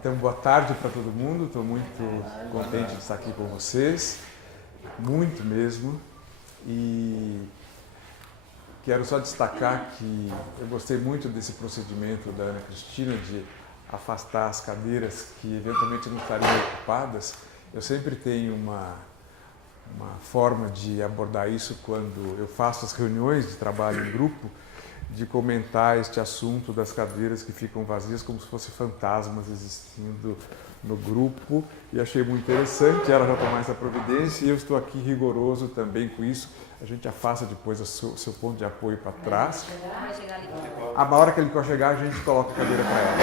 Então, boa tarde para todo mundo. Estou muito contente de estar aqui com vocês, muito mesmo. E quero só destacar que eu gostei muito desse procedimento da Ana Cristina de afastar as cadeiras que eventualmente não estariam ocupadas. Eu sempre tenho uma forma de abordar isso quando eu faço as reuniões de trabalho em grupo, de comentar este assunto das cadeiras que ficam vazias como se fossem fantasmas existindo no grupo, e achei muito interessante ela já tomar essa providência, e eu estou aqui rigoroso também com isso. A gente afasta depois o seu ponto de apoio para trás. Na hora que ele for chegar, a gente coloca a cadeira para ela.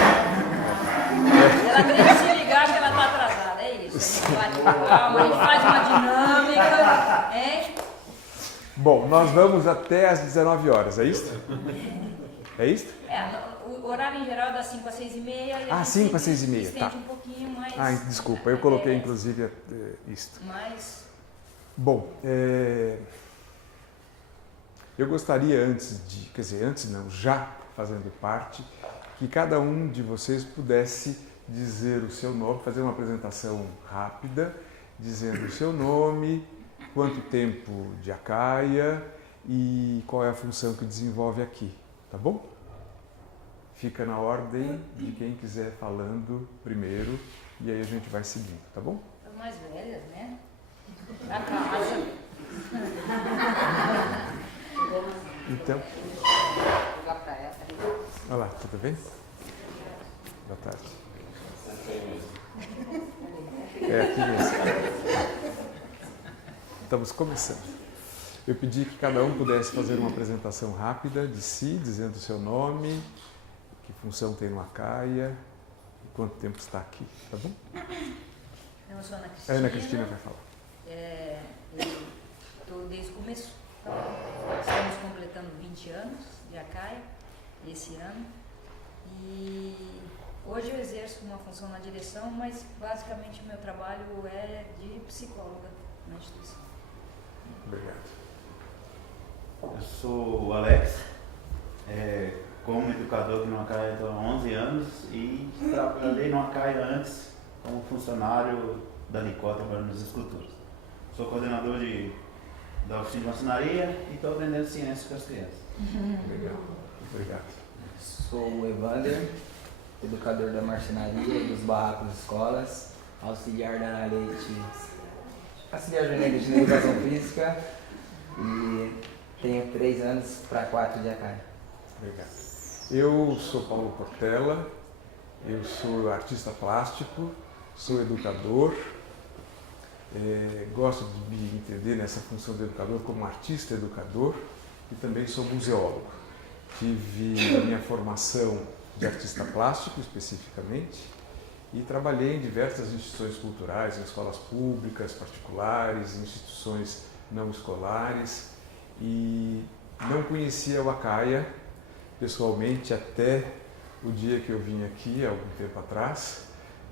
Ela tem que se ligar que ela está atrasada, é isso. A gente bate palma, a gente faz uma dinâmica, hein? Bom, nós vamos até às 19 horas, é isso? É isso? O horário em geral é das 5 às 6h30. Ah, 5 às 6h30, tá. Um pouquinho mais. Ah, desculpa, eu coloquei inclusive isto. Mas... Bom, eu gostaria antes não, já fazendo parte, que cada um de vocês pudesse dizer o seu nome, fazer uma apresentação rápida, dizendo o seu nome, quanto tempo de Acaia e qual é a função que desenvolve aqui, tá bom? Fica na ordem de quem quiser falando primeiro e aí a gente vai seguindo, tá bom? As mais velhas, né? A casa. Então. Olá, tudo bem? Boa tarde. Aqui mesmo. Estamos começando. Eu pedi que cada um pudesse fazer uma apresentação rápida de si, dizendo o seu nome, que função tem no Acaia e quanto tempo está aqui, tá bom? Eu sou Ana Cristina. A Ana Cristina vai falar. Eu estou desde o começo. Estamos completando 20 anos de Acaia esse ano. E hoje eu exerço uma função na direção, mas basicamente o meu trabalho é de psicóloga na instituição. Obrigado. Eu sou o Alex, como educador aqui no Acaia estou há 11 anos e trabalhei no Acaia antes como funcionário da Nicota trabalhando nas esculturas. Sou coordenador da oficina de maçonaria e estou aprendendo ciência com as crianças. Legal. Obrigado. Sou o Evander, educador da marcenaria, dos barracos de escolas, auxiliar da Ana Leite, auxiliar da Ana Leite na educação física e tenho 3 anos para 4 de Acaia. Obrigado. Eu sou Paulo Portela, eu sou artista plástico, sou educador, gosto de me entender nessa função de educador como artista educador e também sou museólogo. Tive a minha formação de artista plástico especificamente e trabalhei em diversas instituições culturais, em escolas públicas, particulares, instituições não escolares, e não conhecia o Acaia pessoalmente até o dia que eu vim aqui, há algum tempo atrás,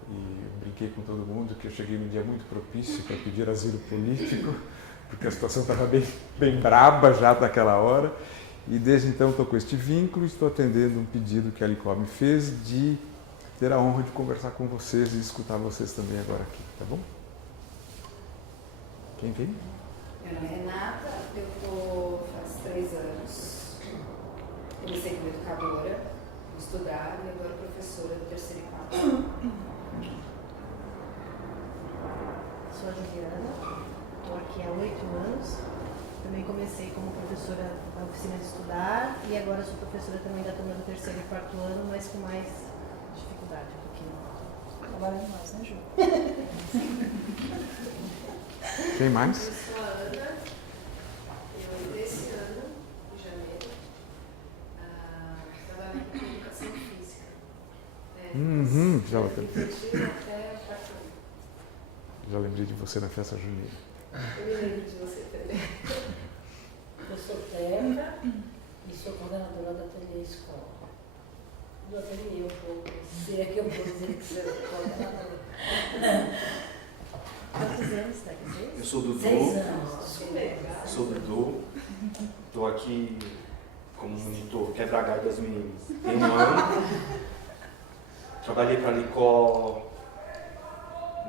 e eu brinquei com todo mundo que eu cheguei num dia muito propício para pedir asilo político, porque a situação estava bem braba já naquela hora, e desde então estou com este vínculo e estou atendendo um pedido que a Licó me fez de ter a honra de conversar com vocês e escutar vocês também agora aqui, tá bom? Quem vem? Meu nome é Renata, eu estou faz 3 anos. Comecei como educadora, estudar e agora professora do 3º e 4º. Sou a Juliana, estou aqui há 8 anos. Também comecei como professora da oficina de estudar e agora sou professora também da turma do 3º e 4º ano, mas com mais dificuldade um pouquinho. Trabalhando mais, né, Ju? Quem mais? Eu sou a Ana, eu desse ano, em janeiro, trabalhei com educação física. Já até 4 anos. Já lembrei de você na festa junina. Eu me lembro de você também. Eu sou Teca e sou coordenadora da ateliê escola. Do ateliê um pouco, se é que eu vou dizer que você é coordenadora. Quantos anos, Teca? 6? Eu sou Dudu. 6 anos. Sou Dudu. Estou aqui como monitor quebra-galho das meninas. Tem um ano. Trabalhei para a Licó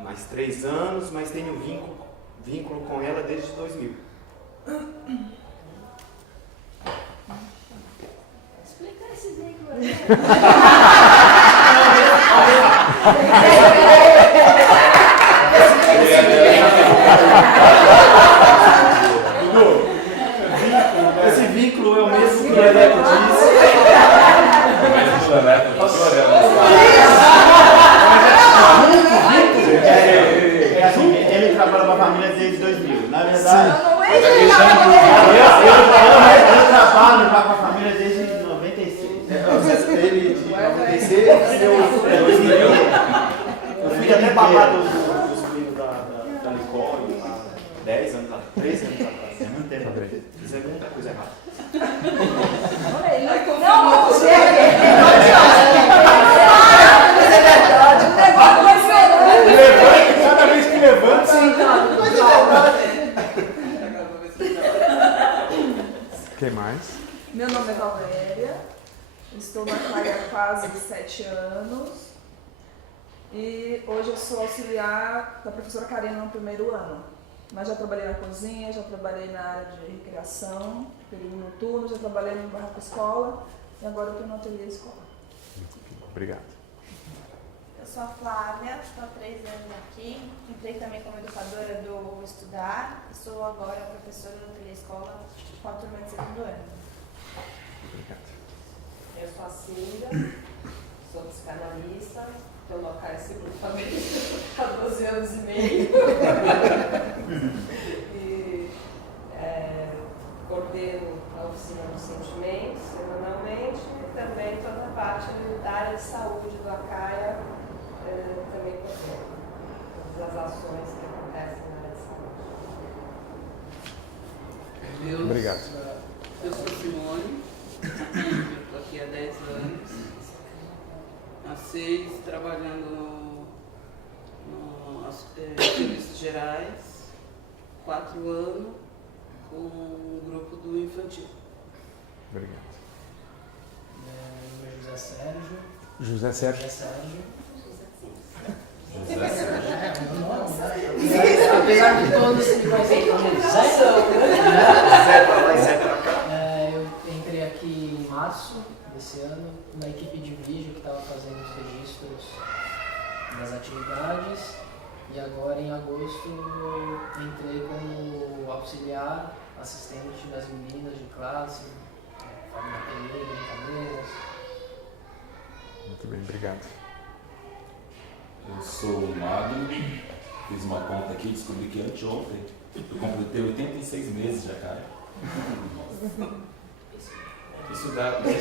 mais 3 anos, mas tenho vínculo com ela desde 2000. Explica esse vínculo aí. Esse vínculo é o mesmo que o Leleco disse. É assim, ele trabalha com a família desde 2000. Na verdade, eu trabalho com a família desde 96. Ele de 96, eu fui até babá dos meninos da Licó há 10 anos atrás, 13 anos atrás. é muito tempo. Fizeram muita coisa errada. Não, você Cada vez que levanta, quem mais? Meu nome é Valéria, estou na CAI há quase 7 anos e hoje eu sou auxiliar da professora Karina no primeiro ano. Mas já trabalhei na cozinha, já trabalhei na área de recreação, período noturno, já trabalhei no barraco escola e agora eu estou no ateliê escola. Obrigado. Eu sou a Flávia, estou há 3 anos aqui, entrei também como educadora do Estudar e sou agora professora do ateliê escola com a turma de segundo ano. Obrigado. Eu sou a Cíndia, sou psicanalista, estou no CAI Seguro Família há 12 anos e meio. E coordeno a oficina dos sentimentos semanalmente e também toda a parte da área de saúde do ACAIA também coordeno. Todas as ações que acontecem na área de saúde. Obrigado. Eu sou Simone, eu estou aqui há 10 anos, há 6 trabalhando no serviços gerais, 4 anos com o grupo do infantil. Obrigado. Meu nome é José Sérgio. José Sérgio. José Sérgio. É meu nome, né? Apesar de todos me conhecerem como Zé pra cá. Eu entrei aqui em março desse ano na equipe de vídeo que estava fazendo os registros das atividades e agora em agosto entrei como auxiliar assistente das meninas de classe, fazendo ateliê, brincadeiras. Muito bem, obrigado. Eu sou o Magno, fiz uma conta aqui, descobri que anteontem eu completei 86 meses de ACAIA. Isso dá. Pode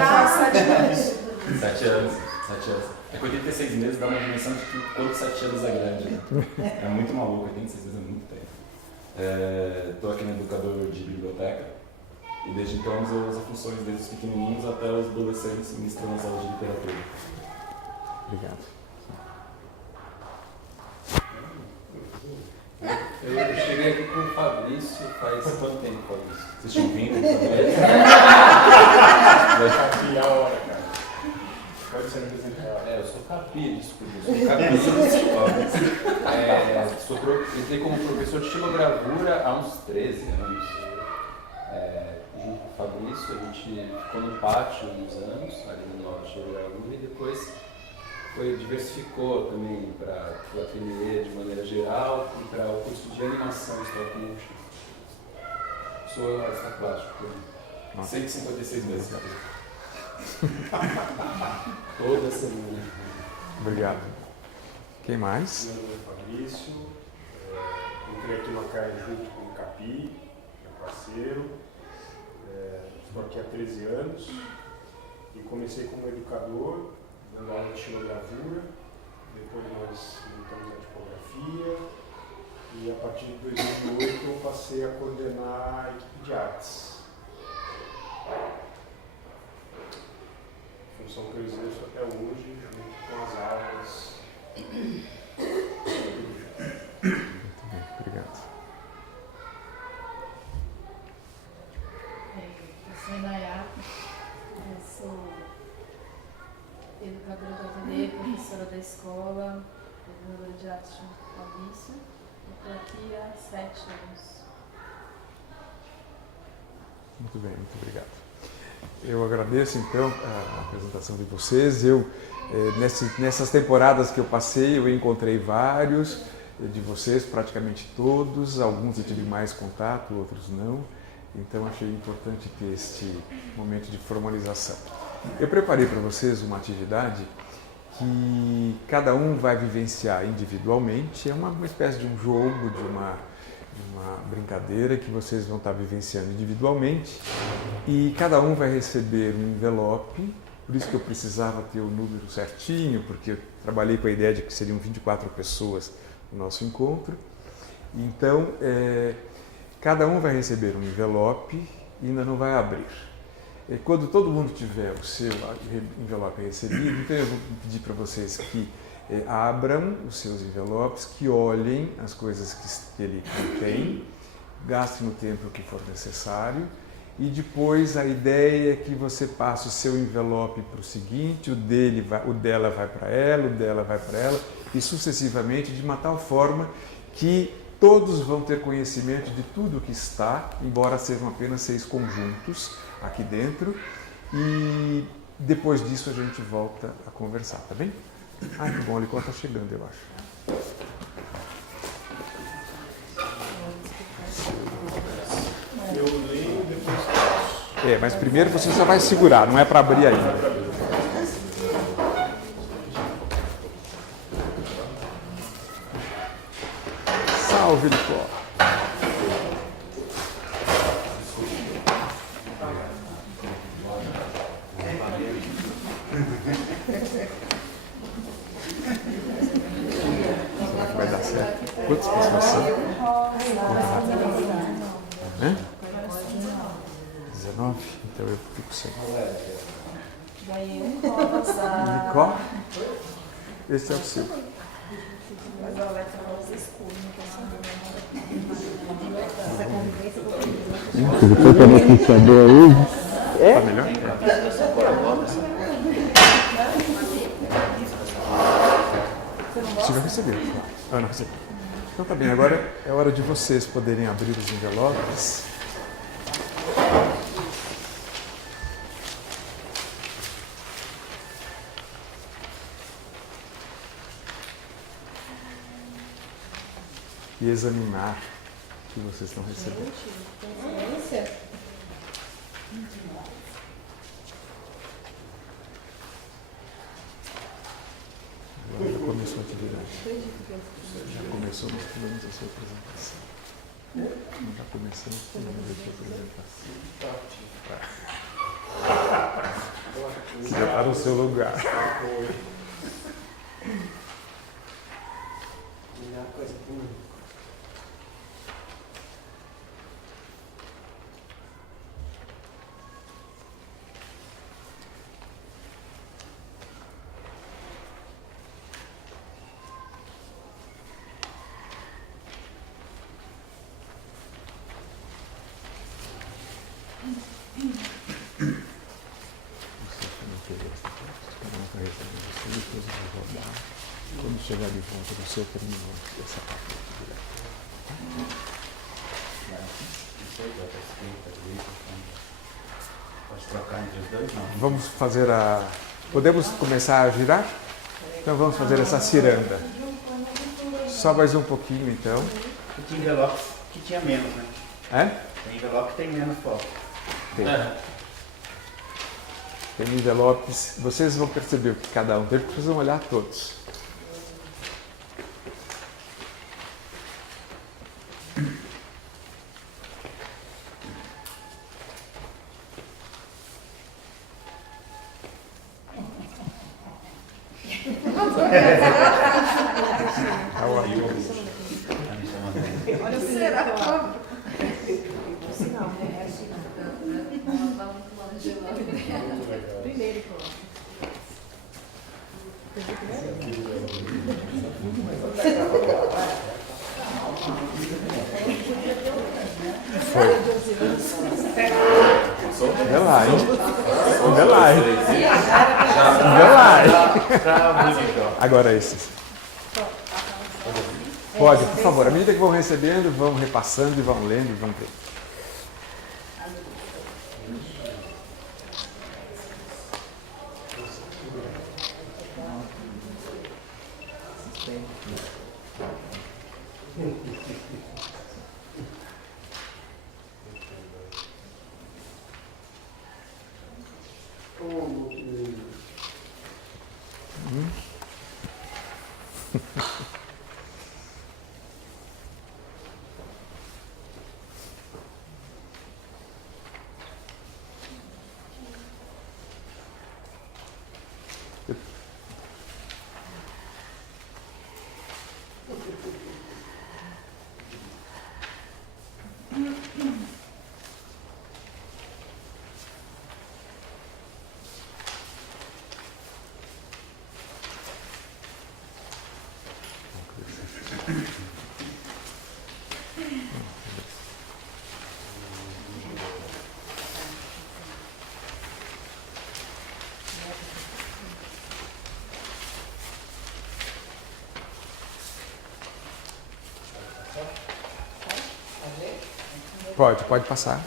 passar de novo. 7 anos. É que 86 meses dá uma dimensão de que quanto 7 anos é grande. Né? É muito maluco, 86 meses é muito tempo. Estou aqui no educador de biblioteca e desde então eu uso funções desde os pequenininhos até os adolescentes ministrando as aulas de literatura. Obrigado. Eu cheguei aqui com o Fabrício faz quanto tempo, Fabrício? Vocês tinham vindo também? Vai capi a hora, cara. Pode ser apresentar. Eu sou capi, desculpa. Eu sou capi. Entrei como professor de xilogravura há uns 13 anos. Junto com o Fabrício, a gente ficou no pátio uns anos, ali no Nova Xilogravura, e depois diversificou também para o ateliê de maneira geral e para o curso de animação stop motion. Sou artista plástico também. 156 meses. Toda semana. Obrigado. Quem mais? Meu nome é Fabrício, entrei aqui no ACAIA junto com o Capi, que é parceiro. Estou aqui há 13 anos e comecei como educador, dando aula de xilogravura, depois nós voltamos à tipografia e a partir de 2008 eu passei a coordenar a equipe de artes. Função que eu exerço até hoje, junto com as aulas. Muito bem, obrigado. Eu sou Nayara, eu sou educadora do ateliê, professora da escola, coordenadora de artes junto com a Fabrícia. Estou aqui há 7 anos. Muito bem, muito obrigado. Eu agradeço então a apresentação de vocês. Nessas temporadas que eu passei, eu encontrei vários de vocês, praticamente todos. Alguns eu tive mais contato, outros não. Então achei importante ter este momento de formalização. Eu preparei para vocês uma atividade que cada um vai vivenciar individualmente. É uma espécie de um jogo, de uma brincadeira que vocês vão estar vivenciando individualmente, e cada um vai receber um envelope. Por isso que eu precisava ter o número certinho, porque eu trabalhei com a ideia de que seriam 24 pessoas no nosso encontro. Então, cada um vai receber um envelope e ainda não vai abrir. Quando todo mundo tiver o seu envelope recebido, então eu vou pedir para vocês que abram os seus envelopes, que olhem as coisas que ele contém, gastem o tempo que for necessário, e depois a ideia é que você passe o seu envelope para o seguinte, o dela vai para ela, o dela vai para ela, e sucessivamente, de uma tal forma que todos vão ter conhecimento de tudo que está, embora sejam apenas 6 conjuntos aqui dentro, e depois disso a gente volta a conversar, tá bem? Ah, que bom, a Licó está chegando, eu acho. Eu leio depois. Mas primeiro você só vai segurar, não é para abrir ainda. Salve, Licó! Será que vai dar certo? Quantas pessoas são? 19? Então eu fico sem. Licó? Esse é o seu. Mas ela vai falar os escuros, Você foi para influenciador aí? Tá melhor? Você já recebeu? Ah, não recebi. Então tá bem, agora é hora de vocês poderem abrir os envelopes. E examinar o que vocês estão recebendo. Agora já começou a atividade. Já começou mais ou menos a sua apresentação. Já começamos a sua apresentação. Você já está no seu lugar. Melhor coisa que mim. Quando chegar de volta no seu terminal, essa parte Pode trocar entre os dois, não? Vamos fazer a... Podemos começar a girar? Então vamos fazer essa ciranda. Só mais um pouquinho então. Tem envelope que tinha menos, né? É? Tem envelope que tem menos foto. Tem. Tem envelopes. Vocês vão perceber o que cada um tem, porque vocês vão olhar todos. How are you? Olha o será. Primeiro, Foi. Vê lá, hein? Vê lá, hein? Vê lá, hein? Agora esses. Pode, por favor. À medida que vão recebendo, vão repassando e vão lendo e vão ver. Pode passar.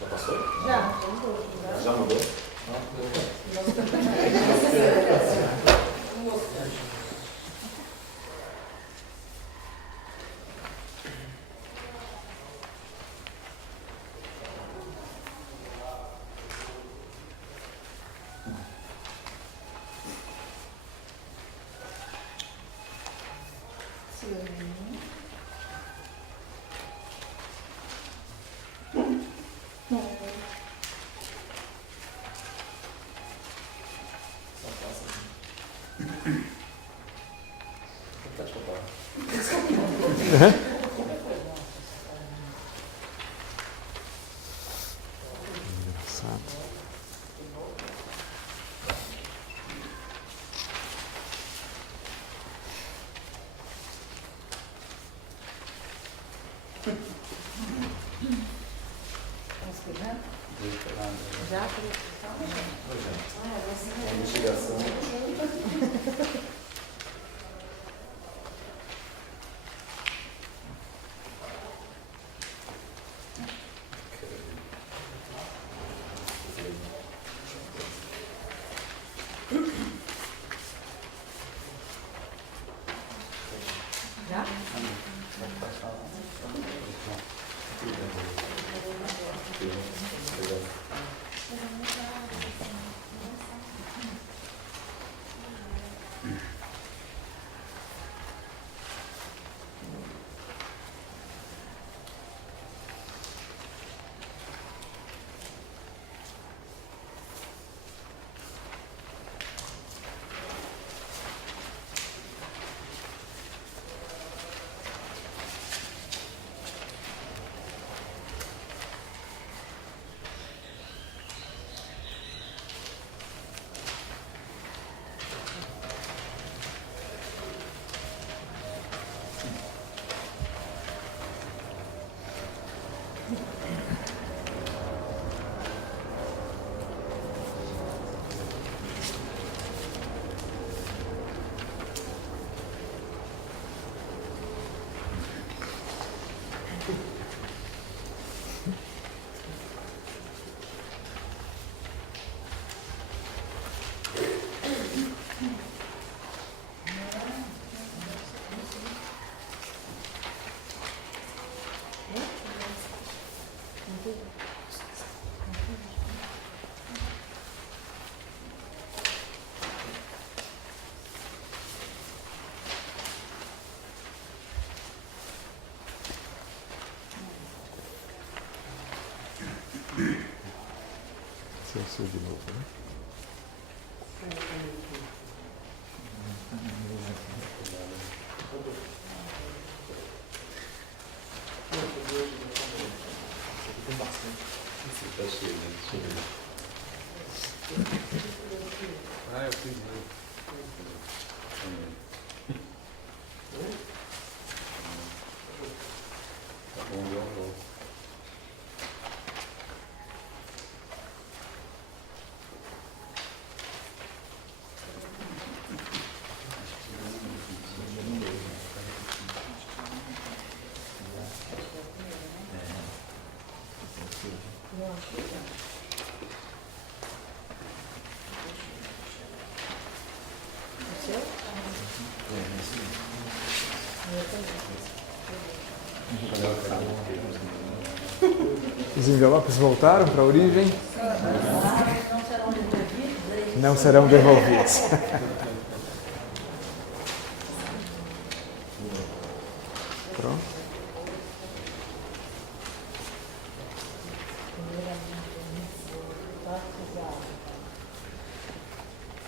Já passou? Já. Já mudou? Já? Investigação. Apareceu de novo, né? Tem bastante. Esse tá cheio, né? Deixa eu ver. Ah, eu fiz. Tá bom, bom. Os envelopes voltaram para a origem? Não serão devolvidos. Pronto.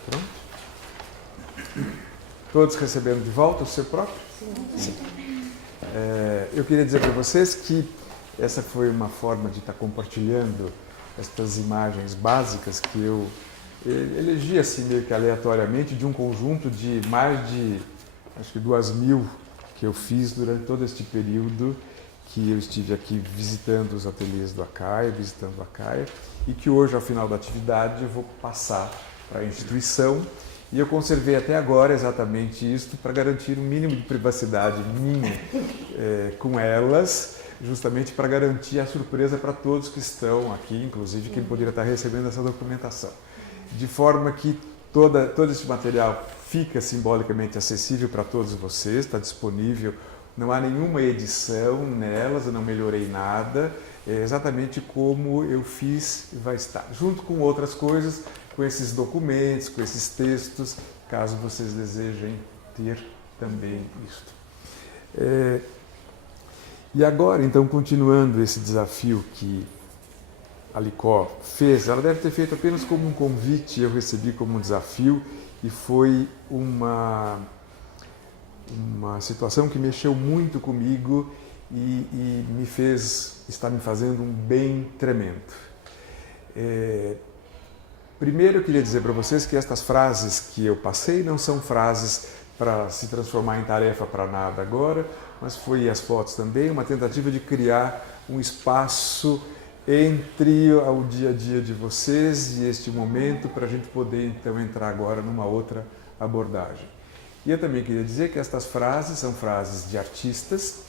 Pronto. Todos receberam de volta o seu próprio? Sim. Eu queria dizer para vocês que essa foi uma forma de estar compartilhando estas imagens básicas que eu elegi assim meio que aleatoriamente de um conjunto de mais de, acho que 2.000 que eu fiz durante todo este período que eu estive aqui visitando os ateliês do Acaia, visitando o Acaia, e que hoje, ao final da atividade, eu vou passar para a instituição. E eu conservei até agora exatamente isto para garantir um mínimo de privacidade minha com elas, justamente para garantir a surpresa para todos que estão aqui, inclusive quem poderia estar recebendo essa documentação. De forma que todo esse material fica simbolicamente acessível para todos vocês, está disponível, não há nenhuma edição nelas, eu não melhorei nada, é exatamente como eu fiz e vai estar, junto com outras coisas, com esses documentos, com esses textos, caso vocês desejem ter também isto. E agora, então, continuando esse desafio que a Licó fez, ela deve ter feito apenas como um convite, eu recebi como um desafio, e foi uma situação que mexeu muito comigo e está me fazendo um bem tremendo. Primeiro eu queria dizer para vocês que estas frases que eu passei não são frases para se transformar em tarefa para nada agora, mas foi as fotos também, uma tentativa de criar um espaço entre o dia a dia de vocês e este momento para a gente poder então entrar agora numa outra abordagem. E eu também queria dizer que estas frases são frases de artistas,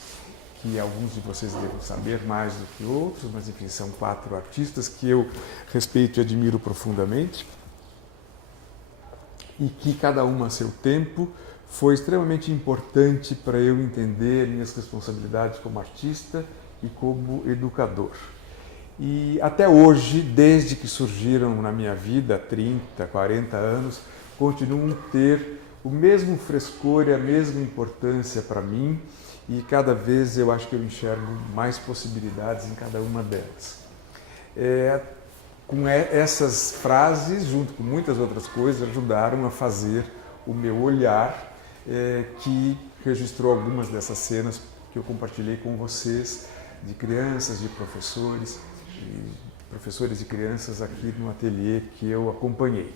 que alguns de vocês devem saber mais do que outros, mas enfim, são 4 artistas que eu respeito e admiro profundamente, e que cada uma a seu tempo foi extremamente importante para eu entender minhas responsabilidades como artista e como educador. E até hoje, desde que surgiram na minha vida, 30, 40 anos, continuam a ter o mesmo frescor e a mesma importância para mim, e cada vez eu acho que eu enxergo mais possibilidades em cada uma delas. Com essas frases, junto com muitas outras coisas, ajudaram a fazer o meu olhar, que registrou algumas dessas cenas que eu compartilhei com vocês, de crianças, de professores e crianças aqui no ateliê que eu acompanhei.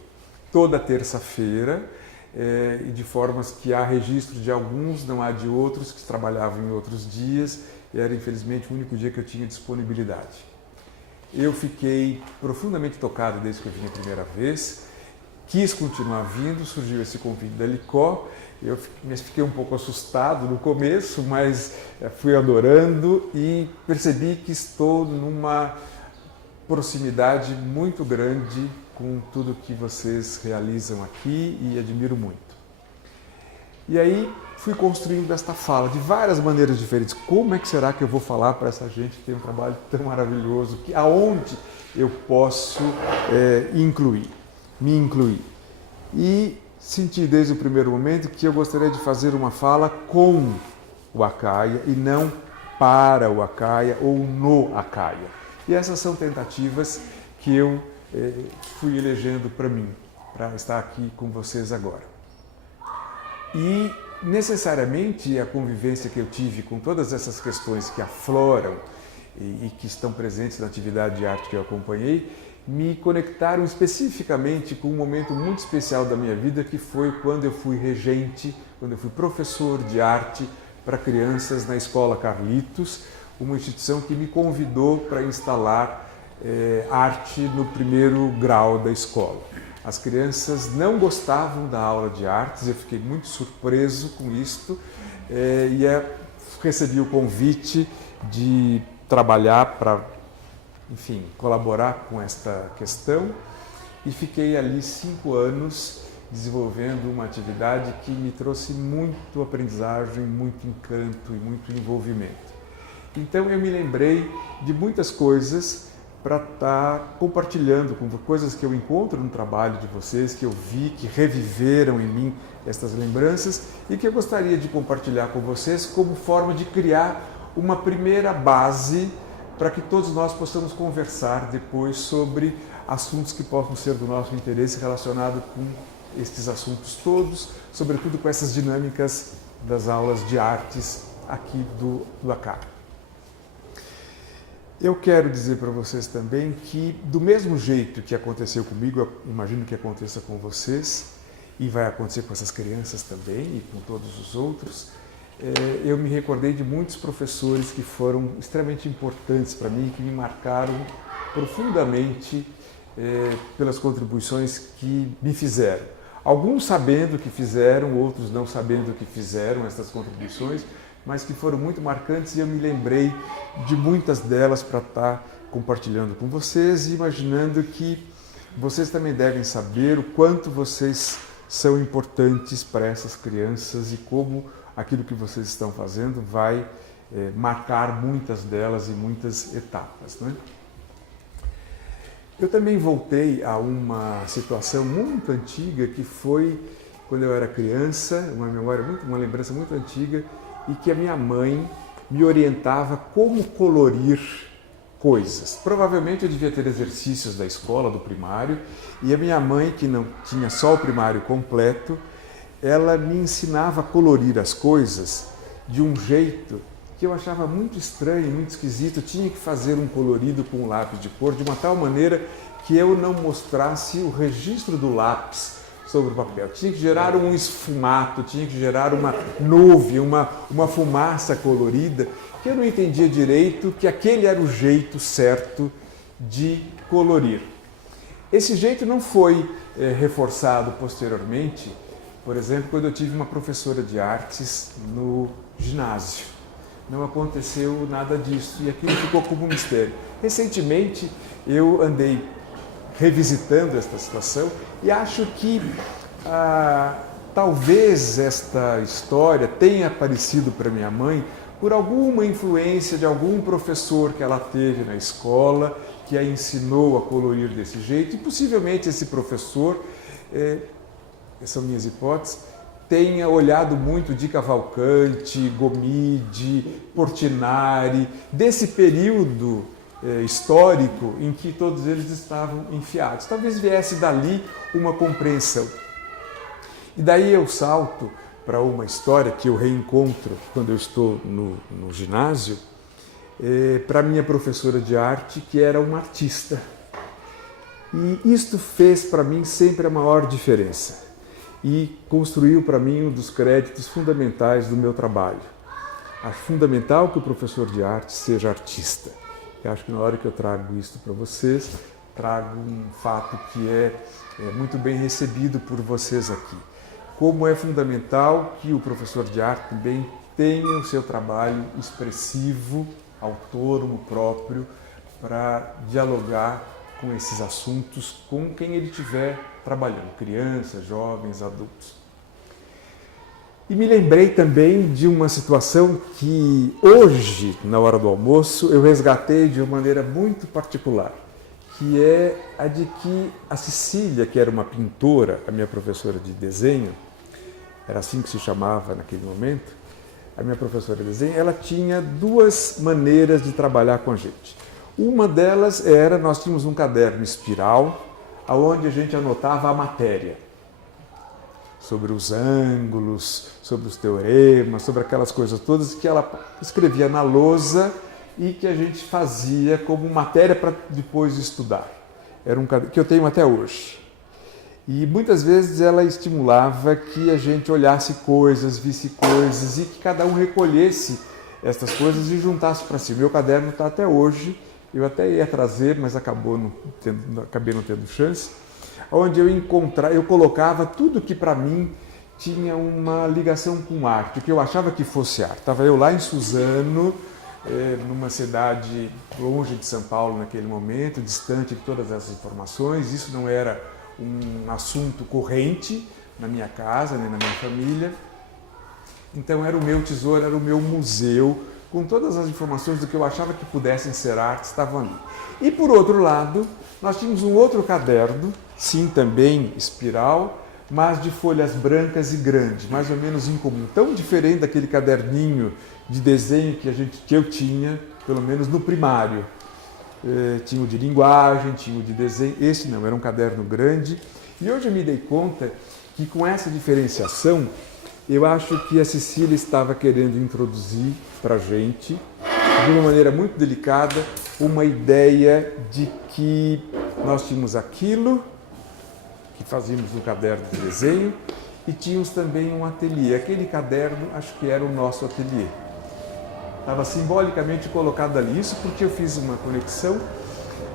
Toda terça-feira, e de formas que há registro de alguns, não há de outros, que trabalhavam em outros dias, e era infelizmente o único dia que eu tinha disponibilidade. Eu fiquei profundamente tocado desde que eu vim a primeira vez, quis continuar vindo, surgiu esse convite da Licó, eu fiquei um pouco assustado no começo, mas fui adorando e percebi que estou numa proximidade muito grande com tudo que vocês realizam aqui e admiro muito. E aí fui construindo esta fala de várias maneiras diferentes. Como é que será que eu vou falar para essa gente que tem um trabalho tão maravilhoso, aonde eu posso me incluir? E senti desde o primeiro momento que eu gostaria de fazer uma fala com o Acaia e não para o Acaia ou no Acaia. E essas são tentativas que eu fui elegendo para mim, para estar aqui com vocês agora. E necessariamente a convivência que eu tive com todas essas questões que afloram e que estão presentes na atividade de arte que eu acompanhei, me conectaram especificamente com um momento muito especial da minha vida, que foi quando eu fui regente, quando eu fui professor de arte para crianças na Escola Carlitos, uma instituição que me convidou para instalar arte no primeiro grau da escola. As crianças não gostavam da aula de artes, eu fiquei muito surpreso com isto e recebi o convite de trabalhar para, enfim, colaborar com esta questão e fiquei ali 5 anos desenvolvendo uma atividade que me trouxe muito aprendizagem, muito encanto e muito envolvimento. Então eu me lembrei de muitas coisas para estar compartilhando com coisas que eu encontro no trabalho de vocês, que eu vi, que reviveram em mim estas lembranças e que eu gostaria de compartilhar com vocês como forma de criar uma primeira base para que todos nós possamos conversar depois sobre assuntos que possam ser do nosso interesse relacionado com estes assuntos todos, sobretudo com essas dinâmicas das aulas de artes aqui do ACAI. Eu quero dizer para vocês também que, do mesmo jeito que aconteceu comigo, eu imagino que aconteça com vocês, e vai acontecer com essas crianças também, e com todos os outros, eu me recordei de muitos professores que foram extremamente importantes para mim, que me marcaram profundamente pelas contribuições que me fizeram. Alguns sabendo que fizeram, outros não sabendo que fizeram essas contribuições, mas que foram muito marcantes e eu me lembrei de muitas delas para estar compartilhando com vocês e imaginando que vocês também devem saber o quanto vocês são importantes para essas crianças e como aquilo que vocês estão fazendo vai marcar muitas delas e muitas etapas, não é? Eu também voltei a uma situação muito antiga que foi quando eu era criança, uma lembrança muito antiga, e que a minha mãe me orientava como colorir coisas. Provavelmente eu devia ter exercícios da escola, do primário, e a minha mãe, que não tinha só o primário completo, ela me ensinava a colorir as coisas de um jeito que eu achava muito estranho, muito esquisito. Eu tinha que fazer um colorido com um lápis de cor de uma tal maneira que eu não mostrasse o registro do lápis sobre o papel. Tinha que gerar um esfumato, tinha que gerar uma nuvem, uma fumaça colorida, que eu não entendia direito que aquele era o jeito certo de colorir. Esse jeito não foi reforçado posteriormente, por exemplo, quando eu tive uma professora de artes no ginásio. Não aconteceu nada disso e aquilo ficou como um mistério. Recentemente eu andei revisitando esta situação e acho que talvez esta história tenha aparecido para minha mãe por alguma influência de algum professor que ela teve na escola, que a ensinou a colorir desse jeito, e possivelmente esse professor, são minhas hipóteses, tenha olhado muito de Cavalcanti, Gomide, Portinari, desse período histórico em que todos eles estavam enfiados. Talvez viesse dali uma compreensão. E daí eu salto para uma história que eu reencontro quando eu estou no ginásio, para a minha professora de arte, que era uma artista. E isto fez para mim sempre a maior diferença e construiu para mim um dos créditos fundamentais do meu trabalho. Acho fundamental que o professor de arte seja artista. Eu acho que na hora que eu trago isso para vocês, trago um fato que é muito bem recebido por vocês aqui. Como é fundamental que o professor de arte também tenha o seu trabalho expressivo, autônomo, próprio, para dialogar com esses assuntos com quem ele estiver trabalhando, crianças, jovens, adultos. E me lembrei também de uma situação que hoje, na hora do almoço, eu resgatei de uma maneira muito particular, que é a de que a Cecília, que era uma pintora, a minha professora de desenho, era assim que se chamava naquele momento, a minha professora de desenho, ela tinha duas maneiras de trabalhar com a gente. Uma delas era, nós tínhamos um caderno espiral, onde a gente anotava a matéria, sobre os ângulos, sobre os teoremas, sobre aquelas coisas todas que ela escrevia na lousa e que a gente fazia como matéria para depois estudar. Era um caderno que eu tenho até hoje. E muitas vezes ela estimulava que a gente olhasse coisas, visse coisas e que cada um recolhesse estas coisas e juntasse para si. Meu caderno está até hoje, eu até ia trazer, mas acabei não tendo chance, onde eu colocava tudo que para mim tinha uma ligação com arte, que eu achava que fosse arte. Estava eu lá em Suzano, numa cidade longe de São Paulo naquele momento, distante de todas essas informações, isso não era um assunto corrente na minha casa, nem na minha família. Então era o meu tesouro, era o meu museu, com todas as informações do que eu achava que pudessem ser arte, estavam ali. E por outro lado, nós tínhamos um outro caderno, sim, também espiral, mas de folhas brancas e grandes, mais ou menos incomum, tão diferente daquele caderninho de desenho que eu tinha, pelo menos no primário. Tinha o de linguagem, tinha o de desenho, esse não, era um caderno grande. E hoje eu me dei conta que com essa diferenciação, eu acho que a Cecília estava querendo introduzir para a gente, de uma maneira muito delicada, uma ideia de que nós tínhamos aquilo que fazíamos no caderno de desenho e tínhamos também um ateliê. Aquele caderno, acho que era o nosso ateliê. Estava simbolicamente colocado ali, isso porque eu fiz uma conexão,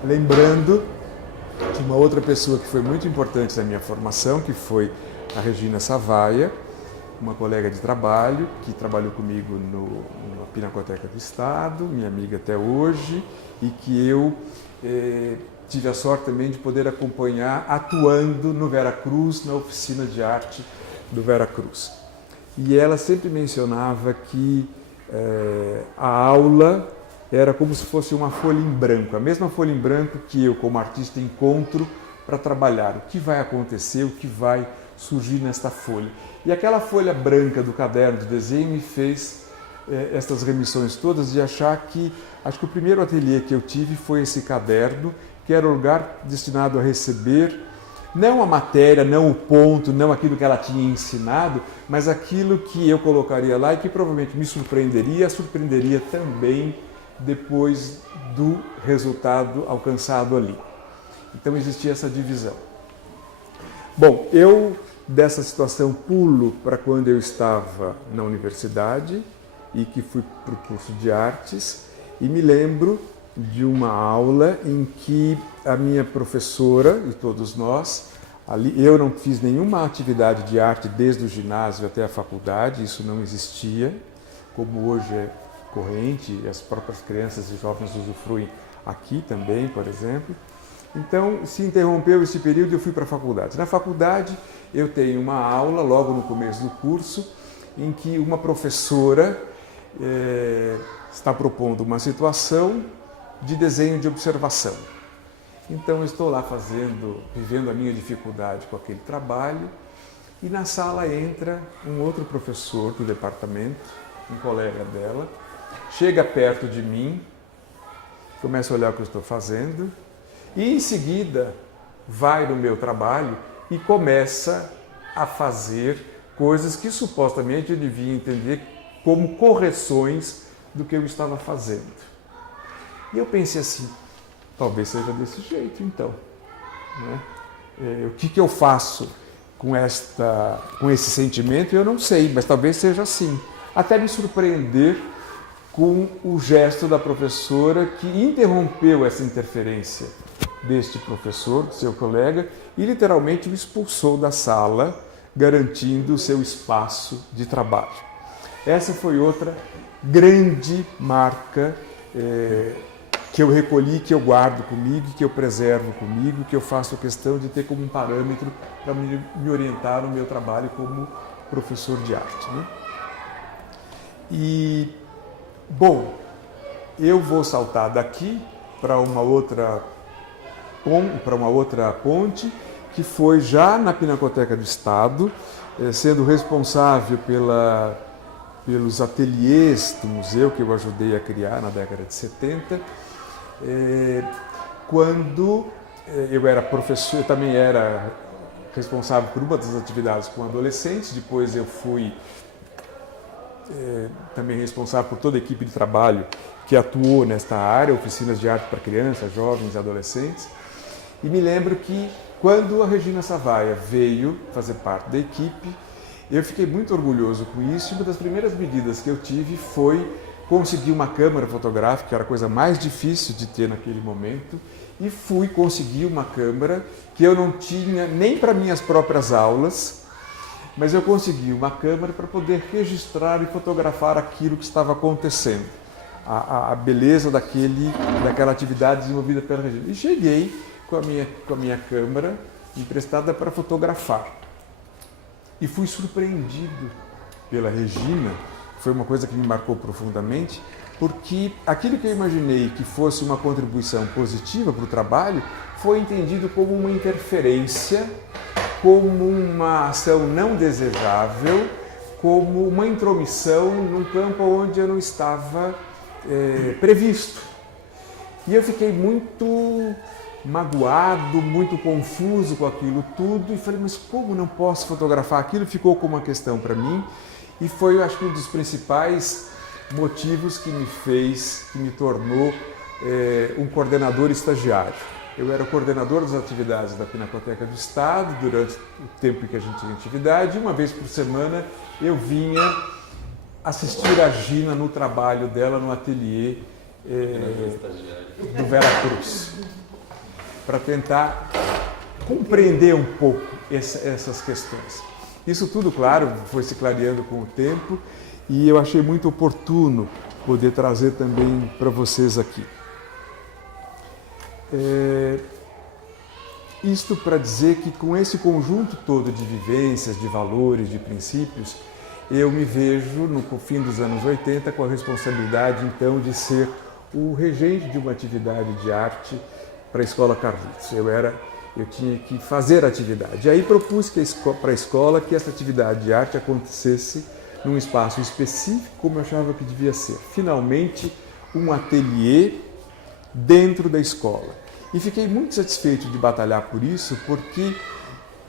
lembrando de uma outra pessoa que foi muito importante na minha formação, que foi a Regina Savaia, uma colega de trabalho, que trabalhou comigo na Pinacoteca do Estado, minha amiga até hoje, e que eu tive a sorte também de poder acompanhar atuando no Veracruz, na oficina de arte do Veracruz. E ela sempre mencionava que a aula era como se fosse uma folha em branco, a mesma folha em branco que eu, como artista, encontro para trabalhar. O que vai acontecer, o que vai surgir nesta folha. E aquela folha branca do caderno de desenho me fez estas remissões todas de achar que, acho que o primeiro ateliê que eu tive foi esse caderno, que era o lugar destinado a receber não a matéria, não o ponto, não aquilo que ela tinha ensinado, mas aquilo que eu colocaria lá e que provavelmente me surpreenderia também depois do resultado alcançado ali. Então existia essa divisão. Bom, eu dessa situação pulo para quando eu estava na universidade e que fui para o curso de artes e me lembro de uma aula em que a minha professora e todos nós, ali, eu não fiz nenhuma atividade de arte desde o ginásio até a faculdade, isso não existia, como hoje é corrente, as próprias crianças e jovens usufruem aqui também, por exemplo. Então, se interrompeu esse período e eu fui para a faculdade. Na faculdade, eu tenho uma aula, logo no começo do curso, em que uma professora está propondo uma situação de desenho de observação. Então eu estou lá vivendo a minha dificuldade com aquele trabalho e na sala entra um outro professor do departamento, um colega dela, chega perto de mim, começa a olhar o que eu estou fazendo e em seguida vai no meu trabalho e começa a fazer coisas que supostamente eu devia entender como correções do que eu estava fazendo. E eu pensei assim, talvez seja desse jeito então. Né? O que eu faço com esse sentimento eu não sei, mas talvez seja assim. Até me surpreender com o gesto da professora que interrompeu essa interferência deste professor, seu colega, e literalmente o expulsou da sala, garantindo o seu espaço de trabalho. Essa foi outra grande marca que eu recolhi, que eu guardo comigo, que eu preservo comigo, que eu faço questão de ter como um parâmetro para me orientar no meu trabalho como professor de arte. Né? E, bom, eu vou saltar daqui para uma outra ponte, que foi já na Pinacoteca do Estado, sendo responsável pelos ateliês do museu que eu ajudei a criar na década de 70, quando eu era professor, eu também era responsável por uma das atividades com adolescentes, depois eu fui também responsável por toda a equipe de trabalho que atuou nesta área, oficinas de arte para crianças, jovens e adolescentes. E me lembro que quando a Regina Savaia veio fazer parte da equipe, eu fiquei muito orgulhoso com isso, e uma das primeiras medidas que eu tive foi conseguir uma câmera fotográfica, que era a coisa mais difícil de ter naquele momento, e fui conseguir uma câmera que eu não tinha nem para minhas próprias aulas, mas eu consegui uma câmera para poder registrar e fotografar aquilo que estava acontecendo, a beleza daquela atividade desenvolvida pela Regina. E cheguei com a minha câmera emprestada para fotografar. E fui surpreendido pela Regina, foi uma coisa que me marcou profundamente, porque aquilo que eu imaginei que fosse uma contribuição positiva para o trabalho foi entendido como uma interferência, como uma ação não desejável, como uma intromissão num campo onde eu não estava previsto. E eu fiquei muito magoado, muito confuso com aquilo tudo, e falei, mas como não posso fotografar aquilo? Ficou como uma questão para mim, e foi, eu acho que um dos principais motivos que me tornou um coordenador estagiário. Eu era coordenador das atividades da Pinacoteca do Estado durante o tempo em que a gente tinha atividade, e uma vez por semana eu vinha assistir a Gina no trabalho dela no ateliê do Veracruz, para tentar compreender um pouco essas questões. Isso tudo, claro, foi se clareando com o tempo, e eu achei muito oportuno poder trazer também para vocês aqui. Isto para dizer que com esse conjunto todo de vivências, de valores, de princípios, eu me vejo no fim dos anos 80 com a responsabilidade então de ser o regente de uma atividade de arte para a Escola Carlitos. Eu tinha que fazer a atividade. E aí propus para a escola que essa atividade de arte acontecesse num espaço específico, como eu achava que devia ser. Finalmente, um ateliê dentro da escola. E fiquei muito satisfeito de batalhar por isso, porque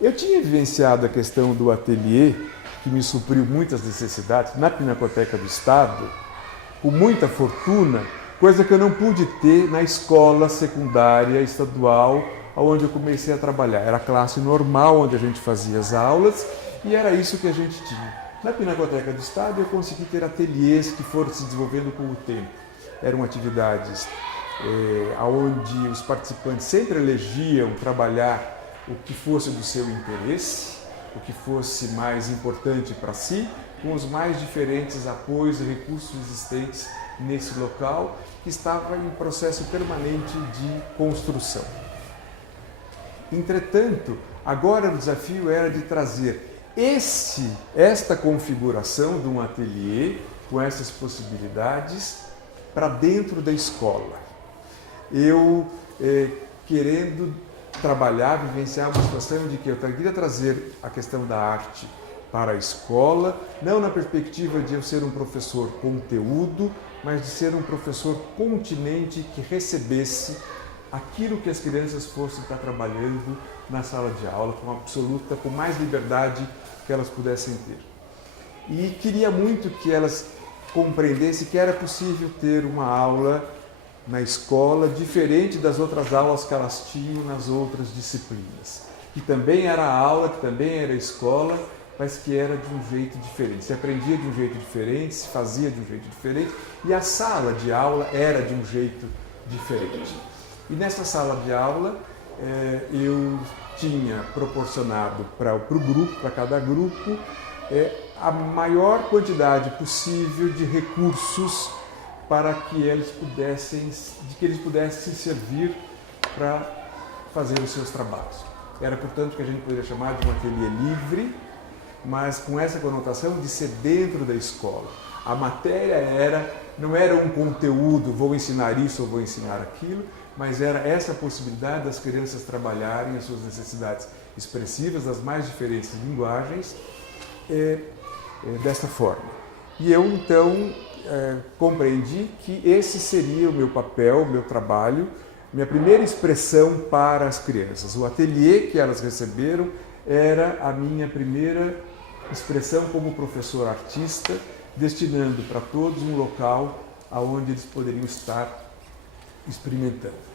eu tinha vivenciado a questão do ateliê, que me supriu muitas necessidades, na Pinacoteca do Estado, com muita fortuna, coisa que eu não pude ter na escola secundária estadual, onde eu comecei a trabalhar. Era a classe normal, onde a gente fazia as aulas, e era isso que a gente tinha. Na Pinacoteca do Estado, eu consegui ter ateliês que foram se desenvolvendo com o tempo. Eram atividades onde os participantes sempre elegiam trabalhar o que fosse do seu interesse, o que fosse mais importante para si, com os mais diferentes apoios e recursos existentes nesse local, que estava em processo permanente de construção. Entretanto, agora o desafio era de trazer esta configuração de um ateliê, com essas possibilidades, para dentro da escola. Eu, querendo trabalhar, vivenciar uma situação de que eu queria trazer a questão da arte para a escola, não na perspectiva de eu ser um professor conteúdo, mas de ser um professor continente que recebesse aquilo que as crianças fossem estar trabalhando na sala de aula, com mais liberdade que elas pudessem ter. E queria muito que elas compreendessem que era possível ter uma aula na escola diferente das outras aulas que elas tinham nas outras disciplinas. Que também era aula, que também era escola, mas que era de um jeito diferente. Se aprendia de um jeito diferente, se fazia de um jeito diferente, e a sala de aula era de um jeito diferente. E nessa sala de aula, eu tinha proporcionado para o grupo, para cada grupo, a maior quantidade possível de recursos para que eles pudessem se servir para fazer os seus trabalhos. Era, portanto, que a gente poderia chamar de um ateliê livre, mas com essa conotação de ser dentro da escola. A matéria não era um conteúdo, vou ensinar isso ou vou ensinar aquilo, mas era essa possibilidade das crianças trabalharem as suas necessidades expressivas, das mais diferentes linguagens, desta forma. E eu, então, compreendi que esse seria o meu papel, o meu trabalho, minha primeira expressão para as crianças. O ateliê que elas receberam era a minha primeira expressão como professor artista, destinando para todos um local onde eles poderiam estar experimentando.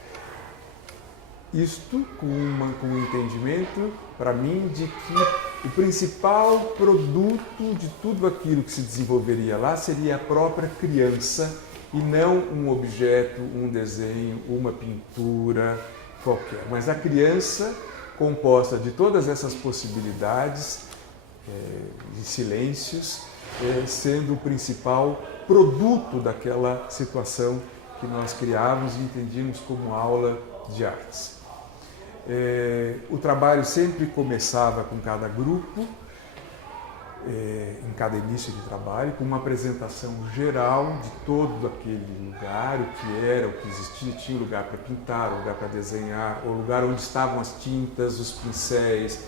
Isto com um entendimento, para mim, de que o principal produto de tudo aquilo que se desenvolveria lá seria a própria criança e não um objeto, um desenho, uma pintura qualquer. Mas a criança composta de todas essas possibilidades, de silêncios, sendo o principal produto daquela situação que nós criávamos e entendíamos como aula de artes. O trabalho sempre começava com cada grupo, em cada início de trabalho, com uma apresentação geral de todo aquele lugar, o que era, o que existia. Tinha lugar para pintar, lugar para desenhar, o lugar onde estavam as tintas, os pincéis,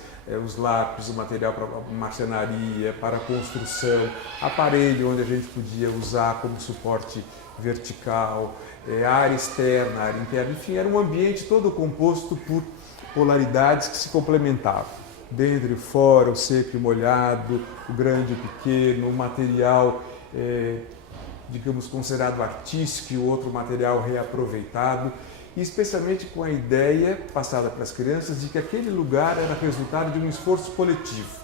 os lápis, o material para marcenaria, para construção, aparelho onde a gente podia usar como suporte vertical, área externa, área interna, enfim, era um ambiente todo composto por polaridades que se complementavam. Dentro e fora, o seco e molhado, o grande e o pequeno, o material, digamos, considerado artístico e o outro material reaproveitado, e especialmente com a ideia passada para as crianças de que aquele lugar era resultado de um esforço coletivo,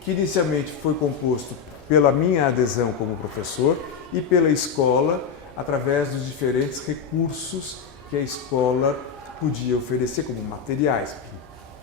que inicialmente foi composto pela minha adesão como professor e pela escola, através dos diferentes recursos que a escola podia oferecer como materiais,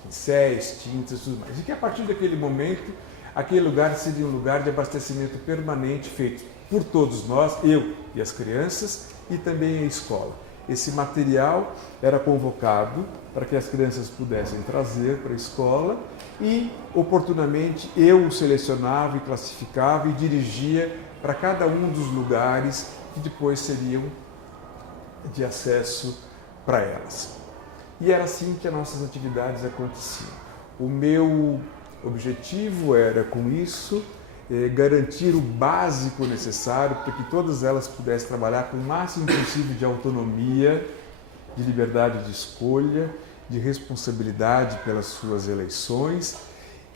pincéis, tintas e tudo mais. E que a partir daquele momento, aquele lugar seria um lugar de abastecimento permanente feito por todos nós, eu e as crianças, e também a escola. Esse material era convocado para que as crianças pudessem trazer para a escola e, oportunamente, eu o selecionava e classificava e dirigia para cada um dos lugares que depois seriam de acesso para elas. E era assim que as nossas atividades aconteciam. O meu objetivo era, com isso, garantir o básico necessário para que todas elas pudessem trabalhar com o máximo possível de autonomia, de liberdade de escolha, de responsabilidade pelas suas eleições,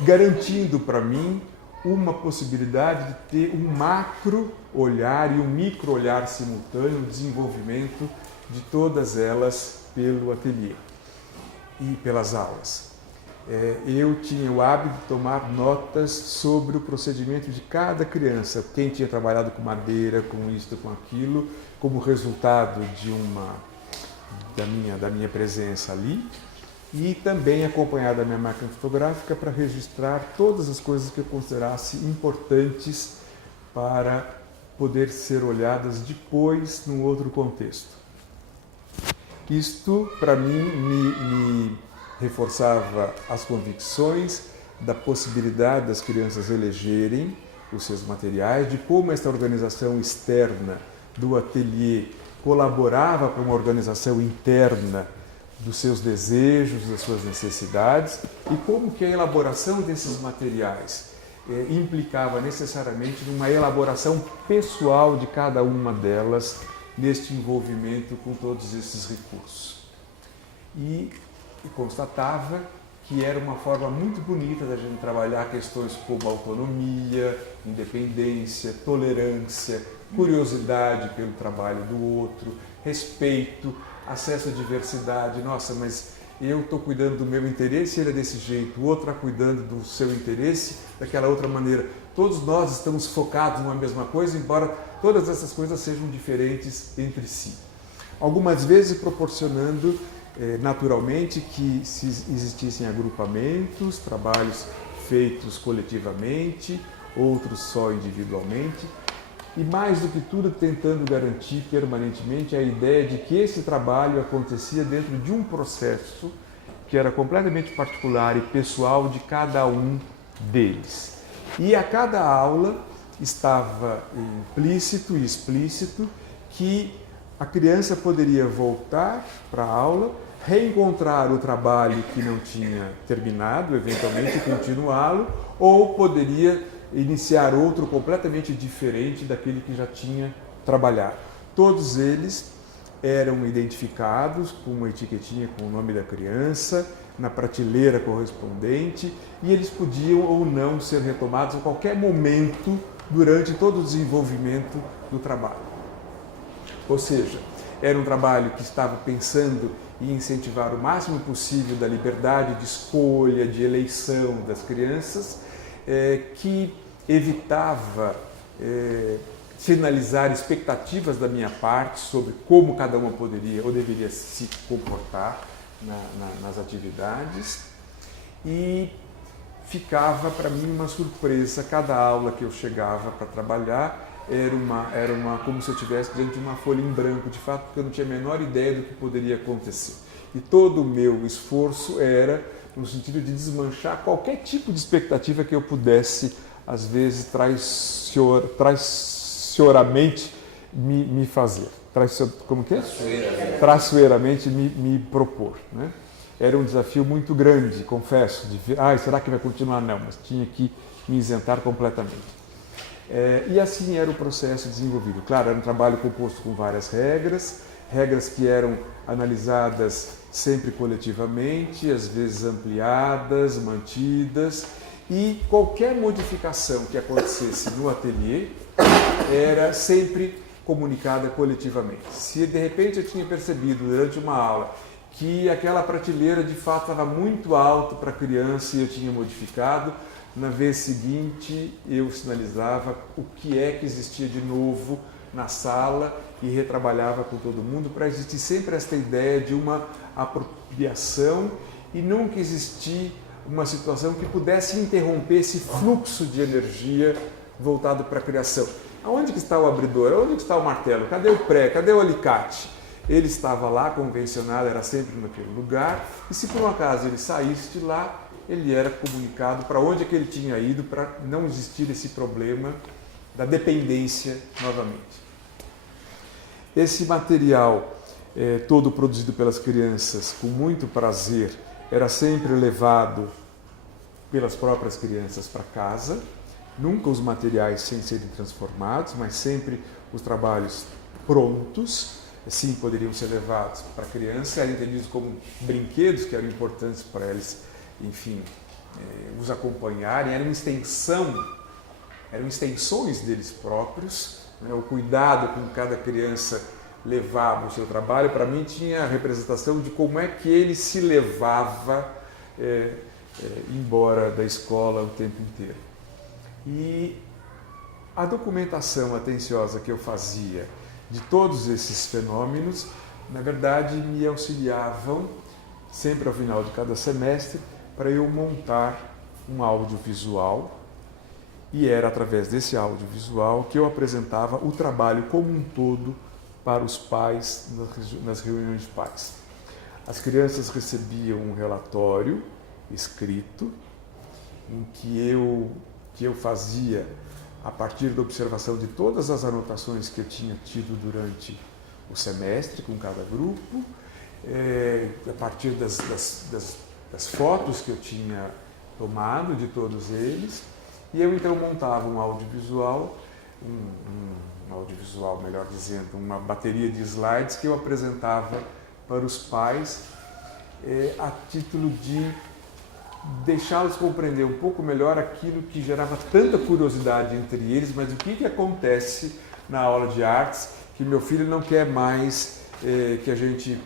garantindo para mim uma possibilidade de ter um macro olhar e um micro olhar simultâneo no desenvolvimento de todas elas pelo ateliê e pelas aulas. Eu tinha o hábito de tomar notas sobre o procedimento de cada criança, quem tinha trabalhado com madeira, com isto, com aquilo, como resultado da minha presença ali, e também acompanhar da minha máquina fotográfica para registrar todas as coisas que eu considerasse importantes para poder ser olhadas depois num outro contexto. Isto, para mim, me reforçava as convicções da possibilidade das crianças elegerem os seus materiais, de como esta organização externa do ateliê colaborava para uma organização interna dos seus desejos, das suas necessidades, e como que a elaboração desses materiais implicava necessariamente numa elaboração pessoal de cada uma delas neste envolvimento com todos esses recursos. E constatava que era uma forma muito bonita da gente trabalhar questões como autonomia, independência, tolerância, curiosidade pelo trabalho do outro, respeito, acesso à diversidade. Nossa, mas eu estou cuidando do meu interesse e ele é desse jeito, o outro está cuidando do seu interesse daquela outra maneira. Todos nós estamos focados numa mesma coisa, embora todas essas coisas sejam diferentes entre si. Algumas vezes proporcionando naturalmente que existissem agrupamentos, trabalhos feitos coletivamente, outros só individualmente, e mais do que tudo tentando garantir permanentemente a ideia de que esse trabalho acontecia dentro de um processo que era completamente particular e pessoal de cada um deles. E a cada aula estava implícito e explícito que a criança poderia voltar para a aula, reencontrar o trabalho que não tinha terminado, eventualmente continuá-lo, ou poderia iniciar outro completamente diferente daquele que já tinha trabalhar. Todos eles eram identificados com uma etiquetinha com o nome da criança, na prateleira correspondente, e eles podiam ou não ser retomados a qualquer momento durante todo o desenvolvimento do trabalho. Ou seja, era um trabalho que estava pensando em incentivar o máximo possível da liberdade de escolha, de eleição das crianças, que evitava sinalizar expectativas da minha parte sobre como cada uma poderia ou deveria se comportar nas atividades, e ficava para mim uma surpresa. Cada aula que eu chegava para trabalhar era uma como se eu estivesse diante de uma folha em branco, de fato, porque eu não tinha a menor ideia do que poderia acontecer. E todo o meu esforço era no sentido de desmanchar qualquer tipo de expectativa que eu pudesse, às vezes, traiçoeiramente me fazer. Como que é? Traiçoeiramente me propor, né? Era um desafio muito grande, confesso, de ver, será que vai continuar? Não, mas tinha que me isentar completamente. E assim era o processo desenvolvido. Claro, era um trabalho composto com várias regras que eram analisadas sempre coletivamente, às vezes ampliadas, mantidas, e qualquer modificação que acontecesse no ateliê era sempre comunicada coletivamente. Se de repente eu tinha percebido durante uma aula que aquela prateleira de fato estava muito alta para a criança e eu tinha modificado, na vez seguinte eu sinalizava o que é que existia de novo na sala e retrabalhava com todo mundo para existir sempre esta ideia de uma apropriação e nunca existir uma situação que pudesse interromper esse fluxo de energia voltado para a criação. Aonde que está o abridor? Aonde que está o martelo? Cadê o pré? Cadê o alicate? Ele estava lá, convencionado, era sempre naquele lugar, e se por um acaso ele saísse de lá, ele era comunicado para onde é que ele tinha ido, para não existir esse problema da dependência novamente. Esse material todo produzido pelas crianças com muito prazer era sempre levado pelas próprias crianças para casa, nunca os materiais sem serem transformados, mas sempre os trabalhos prontos, sim, poderiam ser levados para a criança, eram entendidos como brinquedos que eram importantes para eles, enfim, os acompanharem, eram extensões deles próprios, né? O cuidado com cada criança levava o seu trabalho, para mim tinha a representação de como é que ele se levava embora da escola o tempo inteiro. E a documentação atenciosa que eu fazia de todos esses fenômenos, na verdade, me auxiliavam sempre ao final de cada semestre para eu montar um audiovisual, e era através desse audiovisual que eu apresentava o trabalho como um todo para os pais nas reuniões de pais. As crianças recebiam um relatório escrito em que eu fazia a partir da observação de todas as anotações que eu tinha tido durante o semestre com cada grupo, a partir das fotos que eu tinha tomado de todos eles, e eu então montava um audiovisual, melhor dizendo, uma bateria de slides que eu apresentava para os pais a título de deixá-los compreender um pouco melhor aquilo que gerava tanta curiosidade entre eles, mas o que acontece na aula de artes, que meu filho não quer mais que a gente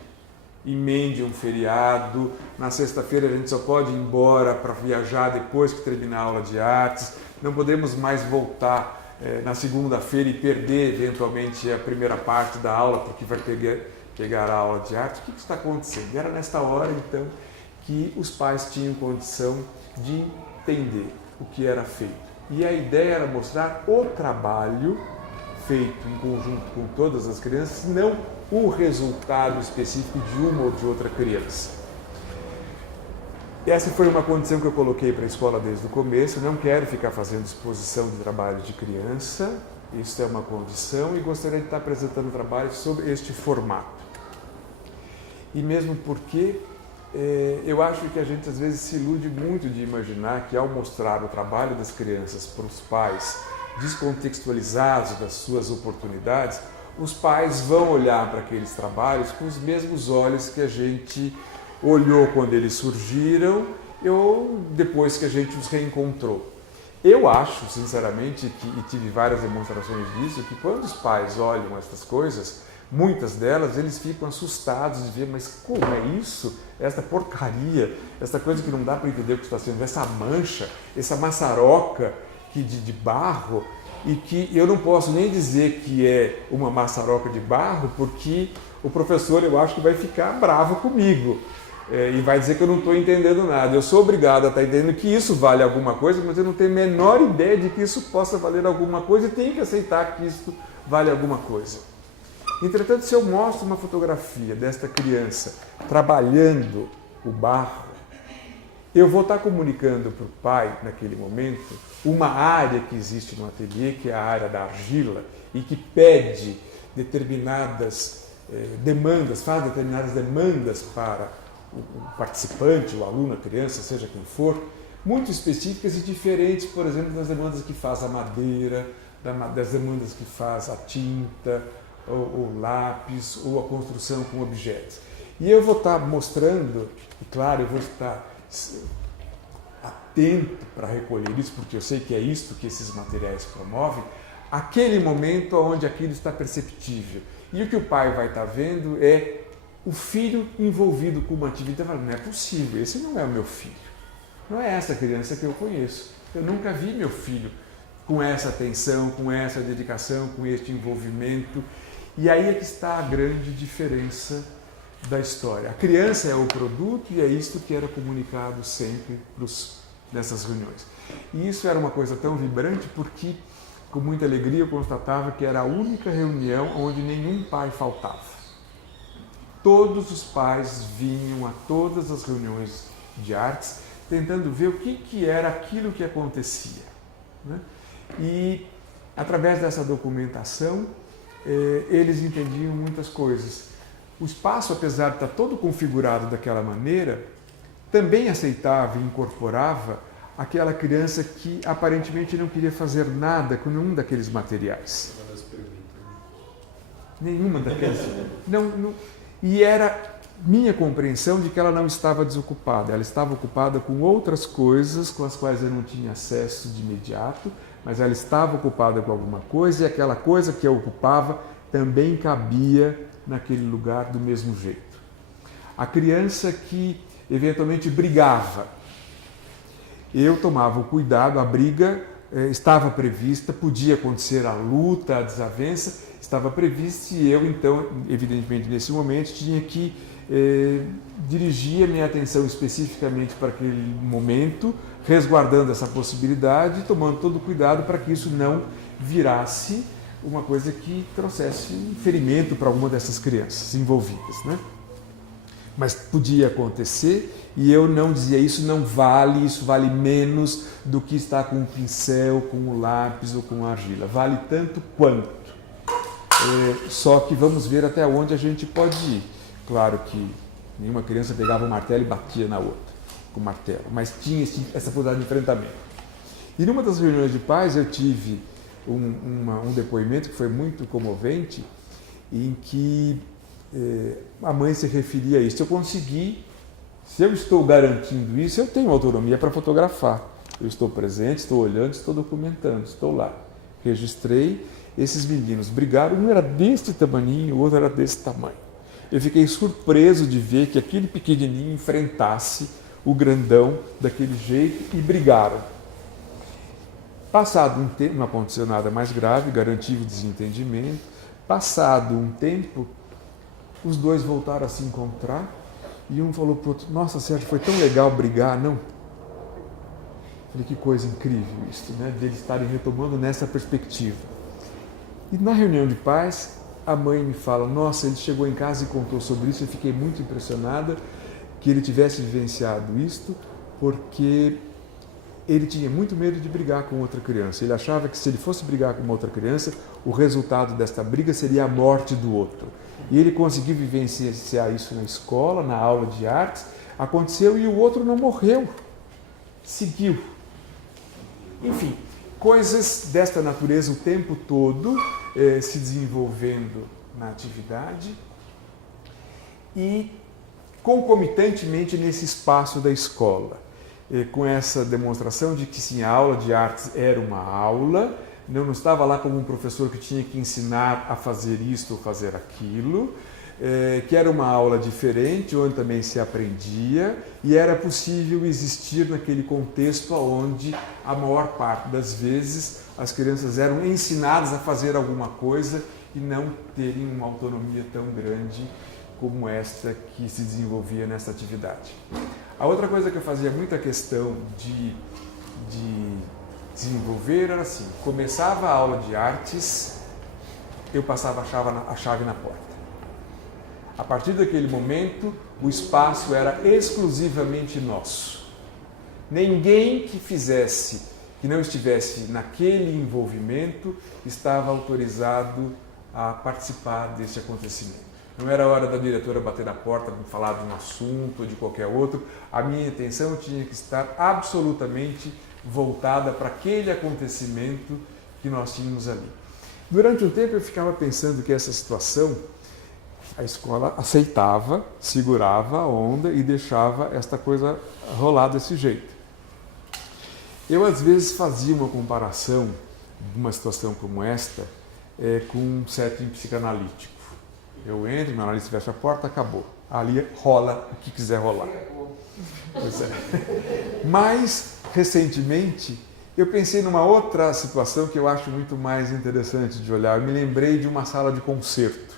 emende um feriado, na sexta-feira a gente só pode ir embora para viajar depois que terminar a aula de artes, não podemos mais voltar na segunda-feira e perder eventualmente a primeira parte da aula porque vai pegar a aula de arte. O que está acontecendo? Era nesta hora, então, que os pais tinham condição de entender o que era feito. E a ideia era mostrar o trabalho feito em conjunto com todas as crianças, não o resultado específico de uma ou de outra criança. Essa foi uma condição que eu coloquei para a escola desde o começo. Eu não quero ficar fazendo exposição de trabalho de criança, isso é uma condição, e gostaria de estar apresentando trabalhos sobre este formato. E mesmo porque eu acho que a gente às vezes se ilude muito de imaginar que ao mostrar o trabalho das crianças para os pais descontextualizados das suas oportunidades, os pais vão olhar para aqueles trabalhos com os mesmos olhos que a gente olhou quando eles surgiram ou depois que a gente os reencontrou. Eu acho, sinceramente, e tive várias demonstrações disso, que quando os pais olham essas coisas, muitas delas, eles ficam assustados de ver, mas como é isso? Essa porcaria, essa coisa que não dá para entender o que está sendo, essa mancha, essa maçaroca de barro, e que eu não posso nem dizer que é uma maçaroca de barro, porque o professor, eu acho que vai ficar bravo comigo e vai dizer que eu não estou entendendo nada. Eu sou obrigado a estar entendendo que isso vale alguma coisa, mas eu não tenho a menor ideia de que isso possa valer alguma coisa e tenho que aceitar que isso vale alguma coisa. Entretanto, se eu mostro uma fotografia desta criança trabalhando o barro, eu vou estar comunicando para o pai, naquele momento, uma área que existe no ateliê, que é a área da argila, e que pede determinadas demandas, faz determinadas demandas para o participante, o aluno, a criança, seja quem for, muito específicas e diferentes, por exemplo, das demandas que faz a madeira, das demandas que faz a tinta, ou lápis, ou a construção com objetos. E eu vou estar mostrando, e claro, eu vou estar atento para recolher isso, porque eu sei que é isto que esses materiais promovem, aquele momento onde aquilo está perceptível. E o que o pai vai estar vendo é o filho envolvido com uma atividade. Não é possível, esse não é o meu filho. Não é essa criança que eu conheço. Eu nunca vi meu filho com essa atenção, com essa dedicação, com este envolvimento. E aí é que está a grande diferença da história. A criança é o produto e é isto que era comunicado sempre nessas reuniões. E isso era uma coisa tão vibrante porque, com muita alegria, eu constatava que era a única reunião onde nenhum pai faltava. Todos os pais vinham a todas as reuniões de artes tentando ver o que era aquilo que acontecia, né? E, através dessa documentação, eles entendiam muitas coisas. O espaço, apesar de estar todo configurado daquela maneira, também aceitava e incorporava aquela criança que aparentemente não queria fazer nada com nenhum daqueles materiais. Nenhuma daquelas. Não, e era minha compreensão de que ela não estava desocupada. Ela estava ocupada com outras coisas com as quais eu não tinha acesso de imediato, mas ela estava ocupada com alguma coisa e aquela coisa que a ocupava também cabia naquele lugar do mesmo jeito. A criança que eventualmente brigava, eu tomava o cuidado, a briga estava prevista, podia acontecer a luta, a desavença, estava prevista e eu então, evidentemente nesse momento, tinha que dirigir a minha atenção especificamente para aquele momento, resguardando essa possibilidade, tomando todo o cuidado para que isso não virasse uma coisa que trouxesse um ferimento para alguma dessas crianças envolvidas, né? Mas podia acontecer e eu não dizia isso não vale, isso vale menos do que está com o pincel, com o lápis ou com a argila. Vale tanto quanto. Só que vamos ver até onde a gente pode ir. Claro que nenhuma criança pegava um martelo e batia na outra com o martelo, mas tinha essa possibilidade de enfrentamento. E numa das reuniões de pais eu tive um depoimento que foi muito comovente, em que a mãe se referia a isso. Eu consegui, se eu estou garantindo isso, eu tenho autonomia para fotografar. Eu estou presente, estou olhando, estou documentando, estou lá. Registrei, esses meninos brigaram, um era deste tamaninho, o outro era desse tamanho. Eu fiquei surpreso de ver que aquele pequenininho enfrentasse o grandão daquele jeito e brigaram. Passado um tempo, não aconteceu nada mais grave, garanti o desentendimento. Passado um tempo, os dois voltaram a se encontrar e um falou para o outro: nossa, Sérgio, foi tão legal brigar, não? Falei, que coisa incrível isso, né? De eles estarem retomando nessa perspectiva. E na reunião de pais, a mãe me fala: nossa, ele chegou em casa e contou sobre isso, eu fiquei muito impressionada que ele tivesse vivenciado isto, porque ele tinha muito medo de brigar com outra criança. Ele achava que se ele fosse brigar com uma outra criança, o resultado desta briga seria a morte do outro. E ele conseguiu vivenciar isso na escola, na aula de artes, aconteceu e o outro não morreu, seguiu. Enfim, coisas desta natureza o tempo todo se desenvolvendo na atividade e concomitantemente nesse espaço da escola, com essa demonstração de que sim, a aula de artes era uma aula, eu não estava lá como um professor que tinha que ensinar a fazer isto ou fazer aquilo, que era uma aula diferente, onde também se aprendia e era possível existir naquele contexto onde a maior parte das vezes as crianças eram ensinadas a fazer alguma coisa e não terem uma autonomia tão grande como esta que se desenvolvia nessa atividade. A outra coisa que eu fazia muita questão de desenvolver era assim, começava a aula de artes, eu passava a chave na porta. A partir daquele momento, o espaço era exclusivamente nosso. Ninguém que não estivesse naquele envolvimento, estava autorizado a participar deste acontecimento. Não era hora da diretora bater na porta, falar de um assunto ou de qualquer outro. A minha atenção tinha que estar absolutamente voltada para aquele acontecimento que nós tínhamos ali. Durante um tempo eu ficava pensando que essa situação, a escola aceitava, segurava a onda e deixava esta coisa rolar desse jeito. Eu às vezes fazia uma comparação de uma situação como esta com um setting psicanalítico. Eu entro, meu analista fecha a porta, acabou. Ali rola o que quiser rolar. Pois é. Mas, recentemente, eu pensei numa outra situação que eu acho muito mais interessante de olhar. Eu me lembrei de uma sala de concerto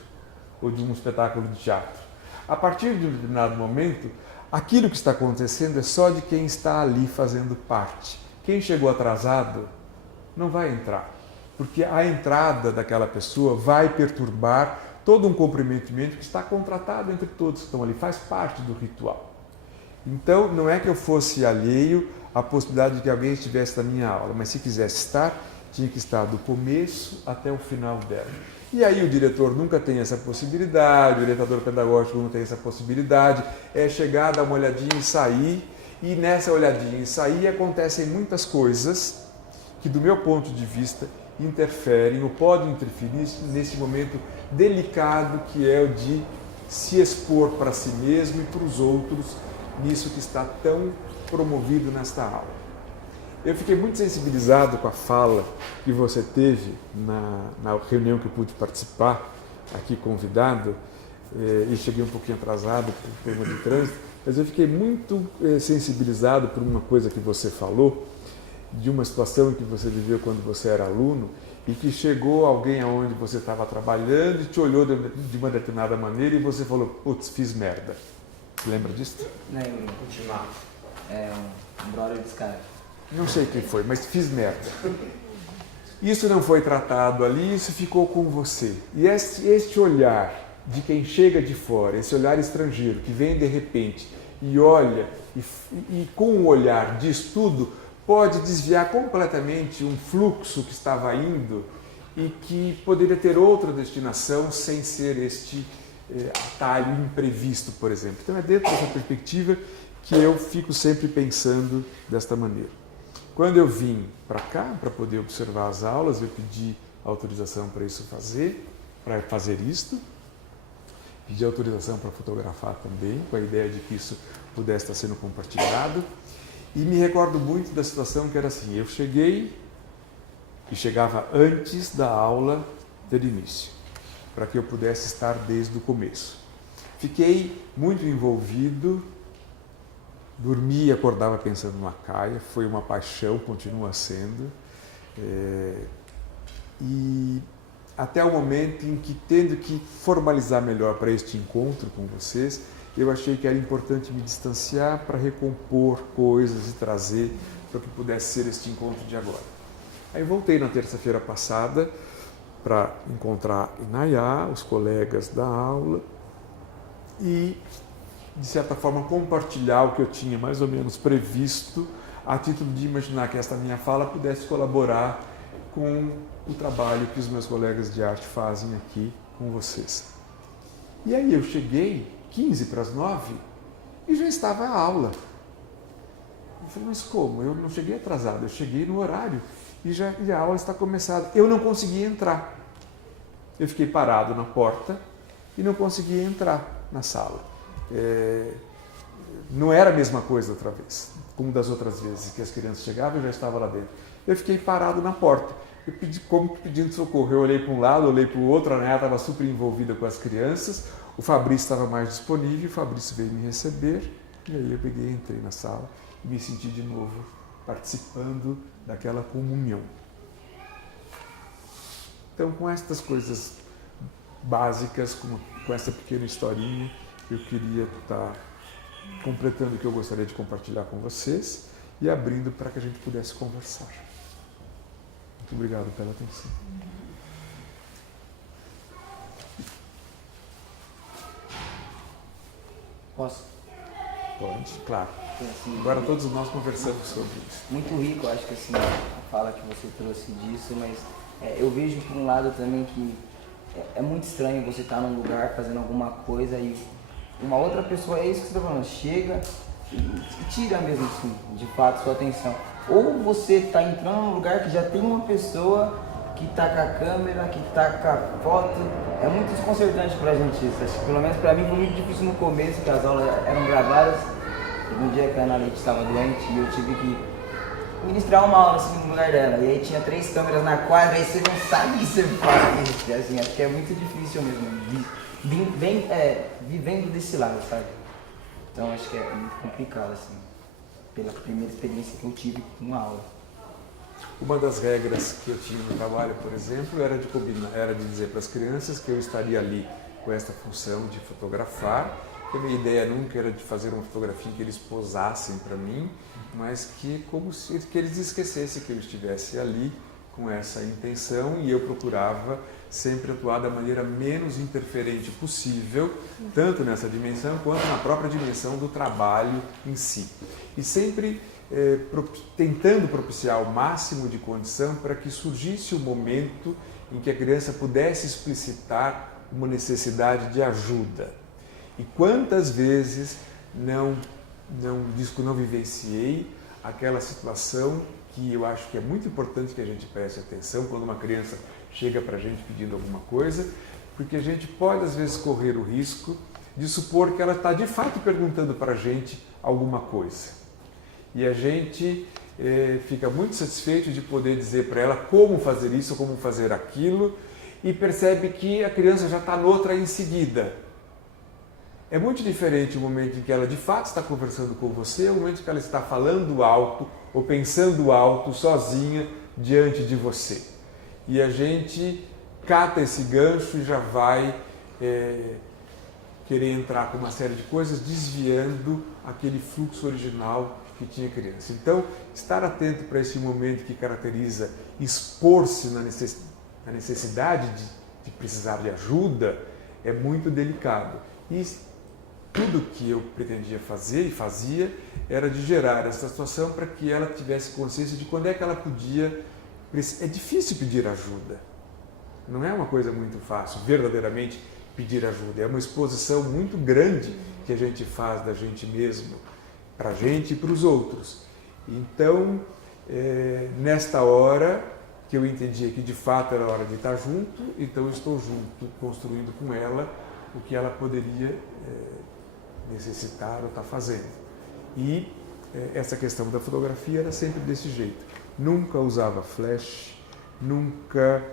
ou de um espetáculo de teatro. A partir de um determinado momento, aquilo que está acontecendo é só de quem está ali fazendo parte. Quem chegou atrasado não vai entrar, porque a entrada daquela pessoa vai perturbar todo um comprometimento que está contratado entre todos que estão ali, faz parte do ritual. Então, não é que eu fosse alheio à possibilidade de que alguém estivesse na minha aula, mas se quisesse estar, tinha que estar do começo até o final dela. E aí o diretor nunca tem essa possibilidade, o orientador pedagógico não tem essa possibilidade, é chegar, dar uma olhadinha e sair, e nessa olhadinha e sair acontecem muitas coisas que, do meu ponto de vista, interferem ou podem interferir nesse momento delicado que é o de se expor para si mesmo e para os outros nisso que está tão promovido nesta aula. Eu fiquei muito sensibilizado com a fala que você teve na reunião que eu pude participar, aqui convidado, e cheguei um pouquinho atrasado por tema de trânsito, mas eu fiquei muito sensibilizado por uma coisa que você falou, de uma situação que você viveu quando você era aluno e que chegou alguém aonde você estava trabalhando e te olhou de uma determinada maneira e você falou, putz, fiz merda. Você lembra disso? Lembro. É um brother desse cara. Não sei quem foi, mas fiz merda. Isso não foi tratado ali, isso ficou com você. E este olhar de quem chega de fora, esse olhar estrangeiro que vem de repente e olha e com o olhar diz tudo, pode desviar completamente um fluxo que estava indo e que poderia ter outra destinação sem ser este atalho imprevisto, por exemplo. Então é dentro dessa perspectiva que eu fico sempre pensando desta maneira. Quando eu vim para cá, para poder observar as aulas, eu pedi autorização para fazer isto, pedi autorização para fotografar também, com a ideia de que isso pudesse estar sendo compartilhado. E me recordo muito da situação que era assim, eu cheguei e chegava antes da aula ter início, para que eu pudesse estar desde o começo. Fiquei muito envolvido, dormia e acordava pensando no Acaia, foi uma paixão, continua sendo. E até o momento em que, tendo que formalizar melhor para este encontro com vocês, eu achei que era importante me distanciar para recompor coisas e trazer para que pudesse ser este encontro de agora. Aí voltei na terça-feira passada para encontrar Inayá, os colegas da aula e, de certa forma, compartilhar o que eu tinha mais ou menos previsto a título de imaginar que esta minha fala pudesse colaborar com o trabalho que os meus colegas de arte fazem aqui com vocês. E aí eu cheguei 15 para as 9 e já estava a aula. Eu falei, mas como? Eu não cheguei atrasado, eu cheguei no horário. e a aula está começada. Eu não conseguia entrar. Eu fiquei parado na porta e não conseguia entrar na sala. Não era a mesma coisa outra vez, como das outras vezes que as crianças chegavam e já estava lá dentro. Eu fiquei parado na porta, como pedindo socorro. Eu olhei para um lado, olhei para o outro, a Nayara estava super envolvida com as crianças, o Fabrício estava mais disponível, o Fabrício veio me receber, e aí eu peguei, entrei na sala e me senti de novo participando daquela comunhão. Então, com estas coisas básicas, com essa pequena historinha, eu queria estar completando o que eu gostaria de compartilhar com vocês e abrindo para que a gente pudesse conversar. Muito obrigado pela atenção. Posso? Pode, claro. Assim, agora todos nós conversamos sobre isso. Muito rico, acho que assim, a fala que você trouxe disso, mas eu vejo por um lado também que é muito estranho você estar num lugar fazendo alguma coisa e uma outra pessoa, é isso que você está falando, chega e tira mesmo assim, de fato, sua atenção. Ou você está entrando num lugar que já tem uma pessoa que está com a câmera, que está com a foto. É muito desconcertante pra gente isso. Acho que, pelo menos pra mim foi muito difícil no começo, que as aulas eram gravadas. Teve um dia que a Ana Leite estava doente e eu tive que ministrar uma aula assim no lugar dela. E aí tinha 3 câmeras na quadra, aí você não sabe o que você faz. Assim, acho que é muito difícil mesmo, vivendo desse lado, sabe? Então acho que é muito complicado, assim, pela primeira experiência que eu tive com a aula. Uma das regras que eu tinha no trabalho, por exemplo, era de dizer para as crianças que eu estaria ali com esta função de fotografar, que a minha ideia nunca era de fazer uma fotografia em que eles posassem para mim, mas que eles esquecessem que eu estivesse ali com essa intenção, e eu procurava sempre atuar da maneira menos interferente possível, tanto nessa dimensão quanto na própria dimensão do trabalho em si. E sempre tentando propiciar o máximo de condição para que surgisse o momento em que a criança pudesse explicitar uma necessidade de ajuda. E quantas vezes não vivenciei aquela situação que eu acho que é muito importante que a gente preste atenção quando uma criança chega para a gente pedindo alguma coisa, porque a gente pode às vezes correr o risco de supor que ela está de fato perguntando para a gente alguma coisa. E a gente fica muito satisfeito de poder dizer para ela como fazer isso, como fazer aquilo, e percebe que a criança já está noutra em seguida. É muito diferente o momento em que ela de fato está conversando com você, o momento em que ela está falando alto ou pensando alto, sozinha, diante de você. E a gente cata esse gancho e já vai querer entrar com uma série de coisas, desviando aquele fluxo original que tinha criança. Então, estar atento para esse momento que caracteriza expor-se na necessidade de precisar de ajuda é muito delicado. E tudo que eu pretendia fazer e fazia era de gerar essa situação para que ela tivesse consciência de quando é que ela podia. É difícil pedir ajuda. Não é uma coisa muito fácil, verdadeiramente pedir ajuda. É uma exposição muito grande que a gente faz da gente mesmo, para a gente e para os outros. Então, nesta hora que eu entendia que de fato era hora de estar junto, então eu estou junto, construindo com ela o que ela poderia necessitar ou estar fazendo. E essa questão da fotografia era sempre desse jeito. Nunca usava flash, nunca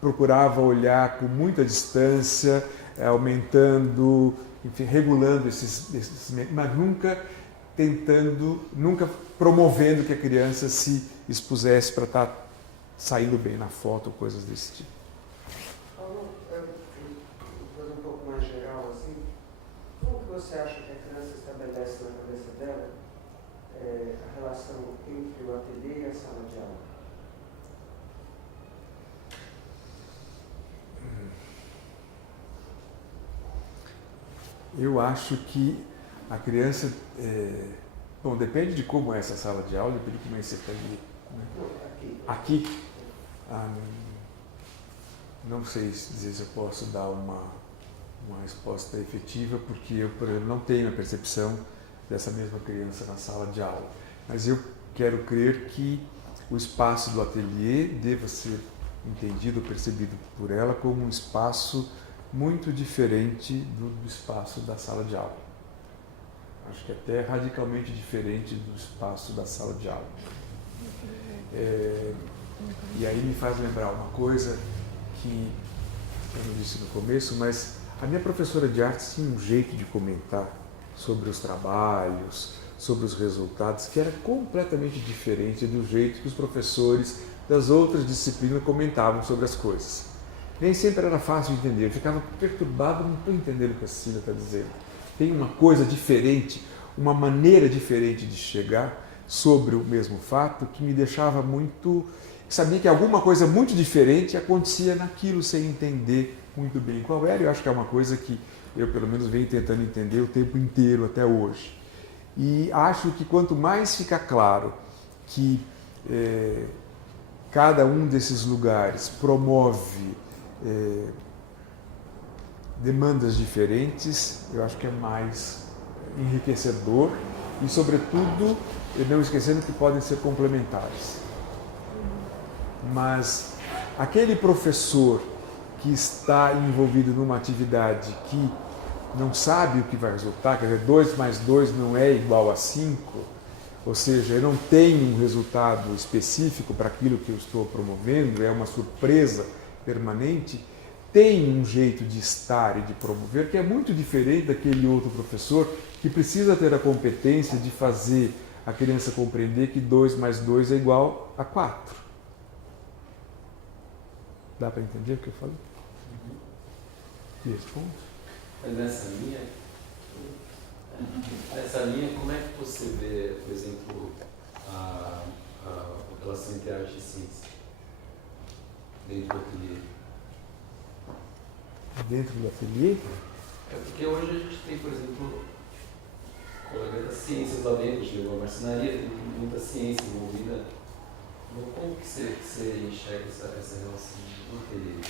procurava olhar com muita distância, aumentando, enfim, regulando mas nunca promovendo que a criança se expusesse para estar saindo bem na foto, coisas desse tipo. Paulo, vou fazer um pouco mais geral assim. Como que você acha que a criança estabelece na cabeça dela a relação entre o ateliê e a sala de aula? Eu acho que a criança, bom, depende de como é essa sala de aula, depende de como é esse ateliê. Né? Aqui, não sei dizer se eu posso dar uma resposta efetiva, porque eu, por exemplo, não tenho a percepção dessa mesma criança na sala de aula. Mas eu quero crer que o espaço do ateliê deva ser entendido, percebido por ela como um espaço muito diferente do espaço da sala de aula. Acho que até radicalmente diferente do espaço da sala de aula. E aí me faz lembrar uma coisa que eu não disse no começo, mas a minha professora de artes tinha um jeito de comentar sobre os trabalhos, sobre os resultados, que era completamente diferente do jeito que os professores das outras disciplinas comentavam sobre as coisas. Nem sempre era fácil de entender, eu ficava perturbado, não estou entendendo o que a Cecília está dizendo. Tem uma coisa diferente, uma maneira diferente de chegar sobre o mesmo fato que me deixava muito... Sabia que alguma coisa muito diferente acontecia naquilo sem entender muito bem qual era. Eu acho que é uma coisa que eu, pelo menos, venho tentando entender o tempo inteiro até hoje. E acho que quanto mais fica claro que cada um desses lugares promove demandas diferentes, eu acho que é mais enriquecedor e, sobretudo, não esquecendo que podem ser complementares. Mas aquele professor que está envolvido numa atividade que não sabe o que vai resultar, quer dizer, 2 mais 2 não é igual a 5, ou seja, eu não tenho um resultado específico para aquilo que eu estou promovendo, é uma surpresa permanente, tem um jeito de estar e de promover que é muito diferente daquele outro professor que precisa ter a competência de fazer a criança compreender que 2 mais 2 é igual a 4. Dá para entender o que eu falei? E responde? Mas nessa linha, como é que você vê, por exemplo, a relação entre arte e ciência dentro do ateliê? Dentro do ateliê? É porque hoje a gente tem, por exemplo, colegas das ciências lá dentro, a gente levou a marcenaria, tem muita ciência envolvida. Como que você enxerga essa relação no ateliê?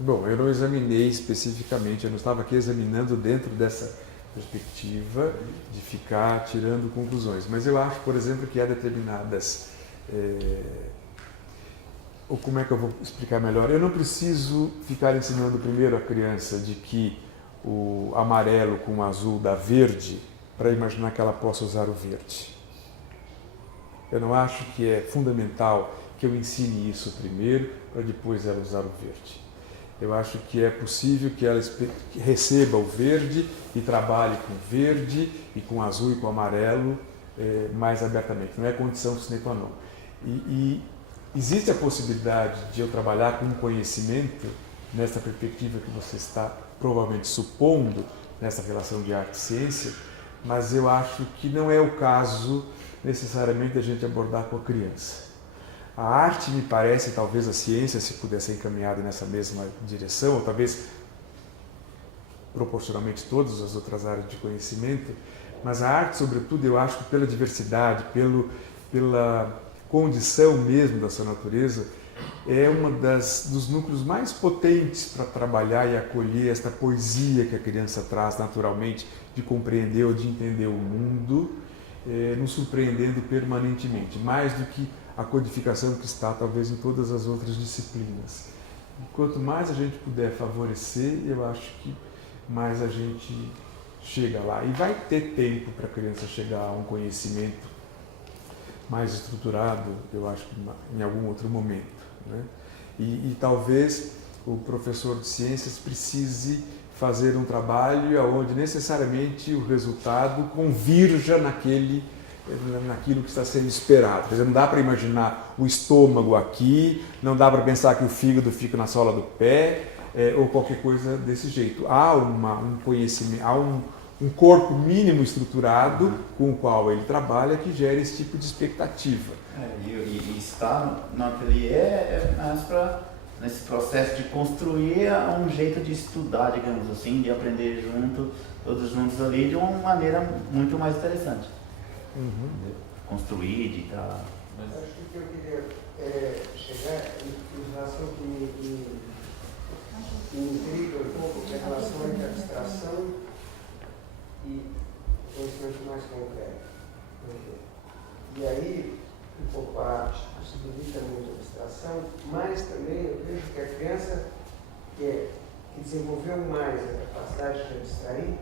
Bom, eu não examinei especificamente, eu não estava aqui examinando dentro dessa perspectiva de ficar tirando conclusões, mas eu acho, por exemplo, que há determinadas... ou como é que eu vou explicar melhor? Eu não preciso ficar ensinando primeiro a criança de que o amarelo com o azul dá verde para imaginar que ela possa usar o verde. Eu não acho que é fundamental que eu ensine isso primeiro para depois ela usar o verde. Eu acho que é possível que ela receba o verde e trabalhe com verde e com azul e com amarelo mais abertamente. Não é condição sine qua non. E existe a possibilidade de eu trabalhar com um conhecimento nessa perspectiva que você está provavelmente supondo nessa relação de arte e ciência, mas eu acho que não é o caso necessariamente a gente abordar com a criança. A arte, me parece, talvez a ciência, se pudesse ser encaminhada nessa mesma direção, ou talvez proporcionalmente todas as outras áreas de conhecimento, mas a arte, sobretudo, eu acho que pela diversidade, pela condição mesmo da sua natureza, é uma dos núcleos mais potentes para trabalhar e acolher esta poesia que a criança traz naturalmente de compreender ou de entender o mundo, nos surpreendendo permanentemente, mais do que a codificação que está talvez em todas as outras disciplinas. E quanto mais a gente puder favorecer, eu acho que mais a gente chega lá. E vai ter tempo para a criança chegar a um conhecimento mais estruturado, eu acho que em algum outro momento, né? E talvez o professor de ciências precise fazer um trabalho onde necessariamente o resultado convirja naquilo que está sendo esperado. Quer dizer, não dá para imaginar o estômago aqui, não dá para pensar que o fígado fica na sola do pé, ou qualquer coisa desse jeito. Há um conhecimento, há um corpo mínimo estruturado com o qual ele trabalha que gera esse tipo de expectativa. E estar no ateliê é mais para nesse processo de construir um jeito de estudar, digamos assim, de aprender todos juntos ali de uma maneira muito mais interessante. Construir, de estar... Mas acho que eu queria chegar em relação que me intriga um pouco, que é a relação entre abstração e conhecimento mais concreto. E aí, um pouco a arte possibilita muito a abstração, mas também eu vejo que a criança que desenvolveu mais a capacidade de abstrair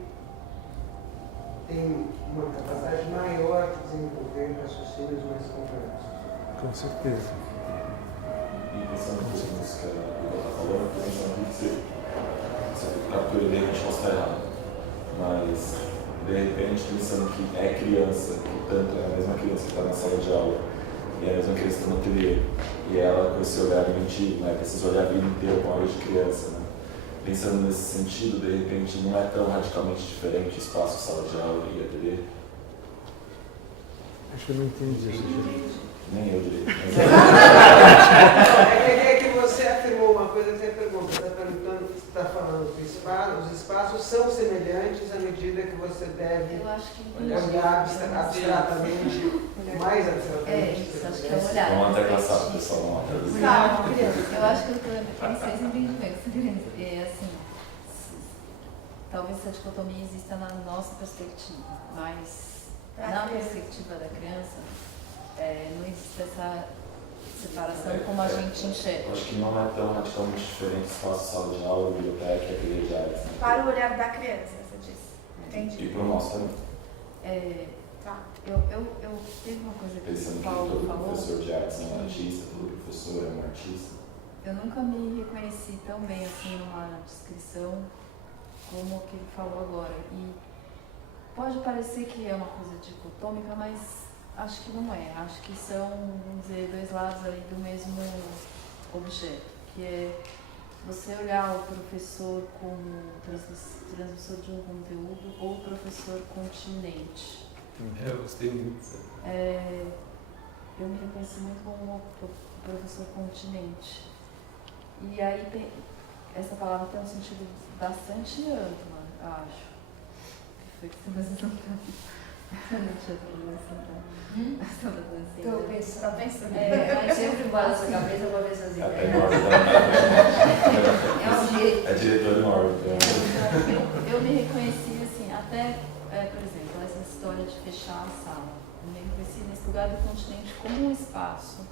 tem uma capacidade maior de desenvolver raciocínios mais complexos. Com certeza. E pensando nisso que a Ida está falando, pensando que você captura e de repente posso estar errado. Mas, de repente, pensando que é criança, que tanto é a mesma criança que está na sala de aula, e é a mesma criança que está no ateliê, e ela com esse olhar inventivo, né, precisa olhar a vida inteira com a olhos de criança, né? Pensando nesse sentido, de repente, não é tão radicalmente diferente espaço, sala de aula e ateliê? Acho que eu não entendi isso. Nem eu direito. É que você afirmou uma coisa que você pergunta. Você está perguntando, você está falando que os espaços são semelhantes à medida que você deve olhar abstratamente, mais abstratamente. É isso, acho que é um olhar. Vamos até classar, pessoal. Calma, criança. Eu acho que eu tenho seis entendimentos. É assim, talvez essa dicotomia exista na nossa perspectiva, mas na perspectiva da criança, não existe essa separação como a gente enxerga. Eu acho que não é tão radicalmente diferente espaço, sala de aula, biblioteca e ateliê de artes. Né? Para o olhar da criança, você disse. Entendi. E para o nosso também. Tá. Eu teve uma coisa que pensando o Paulo que todo falou. professor de artes é um artista, todo professor é um artista. Eu nunca me reconheci tão bem assim numa descrição como o que ele falou agora. E pode parecer que é uma coisa dicotômica, mas acho que não é. Acho que são, vamos dizer, dois lados ali do mesmo objeto, que é você olhar o professor como transmissor de um conteúdo ou o professor continente. Eu gostei muito. Eu me reconheci muito como professor continente. E aí essa palavra tem um sentido bastante amplo, eu acho. Foi que você fez Estou pensando. Mas sempre balança a cabeça para ver essas ideias. É um jeito. É diretor de órbita. Eu me reconheci assim, até, por exemplo, essa história de fechar a sala. Eu me reconheci nesse lugar do continente como um espaço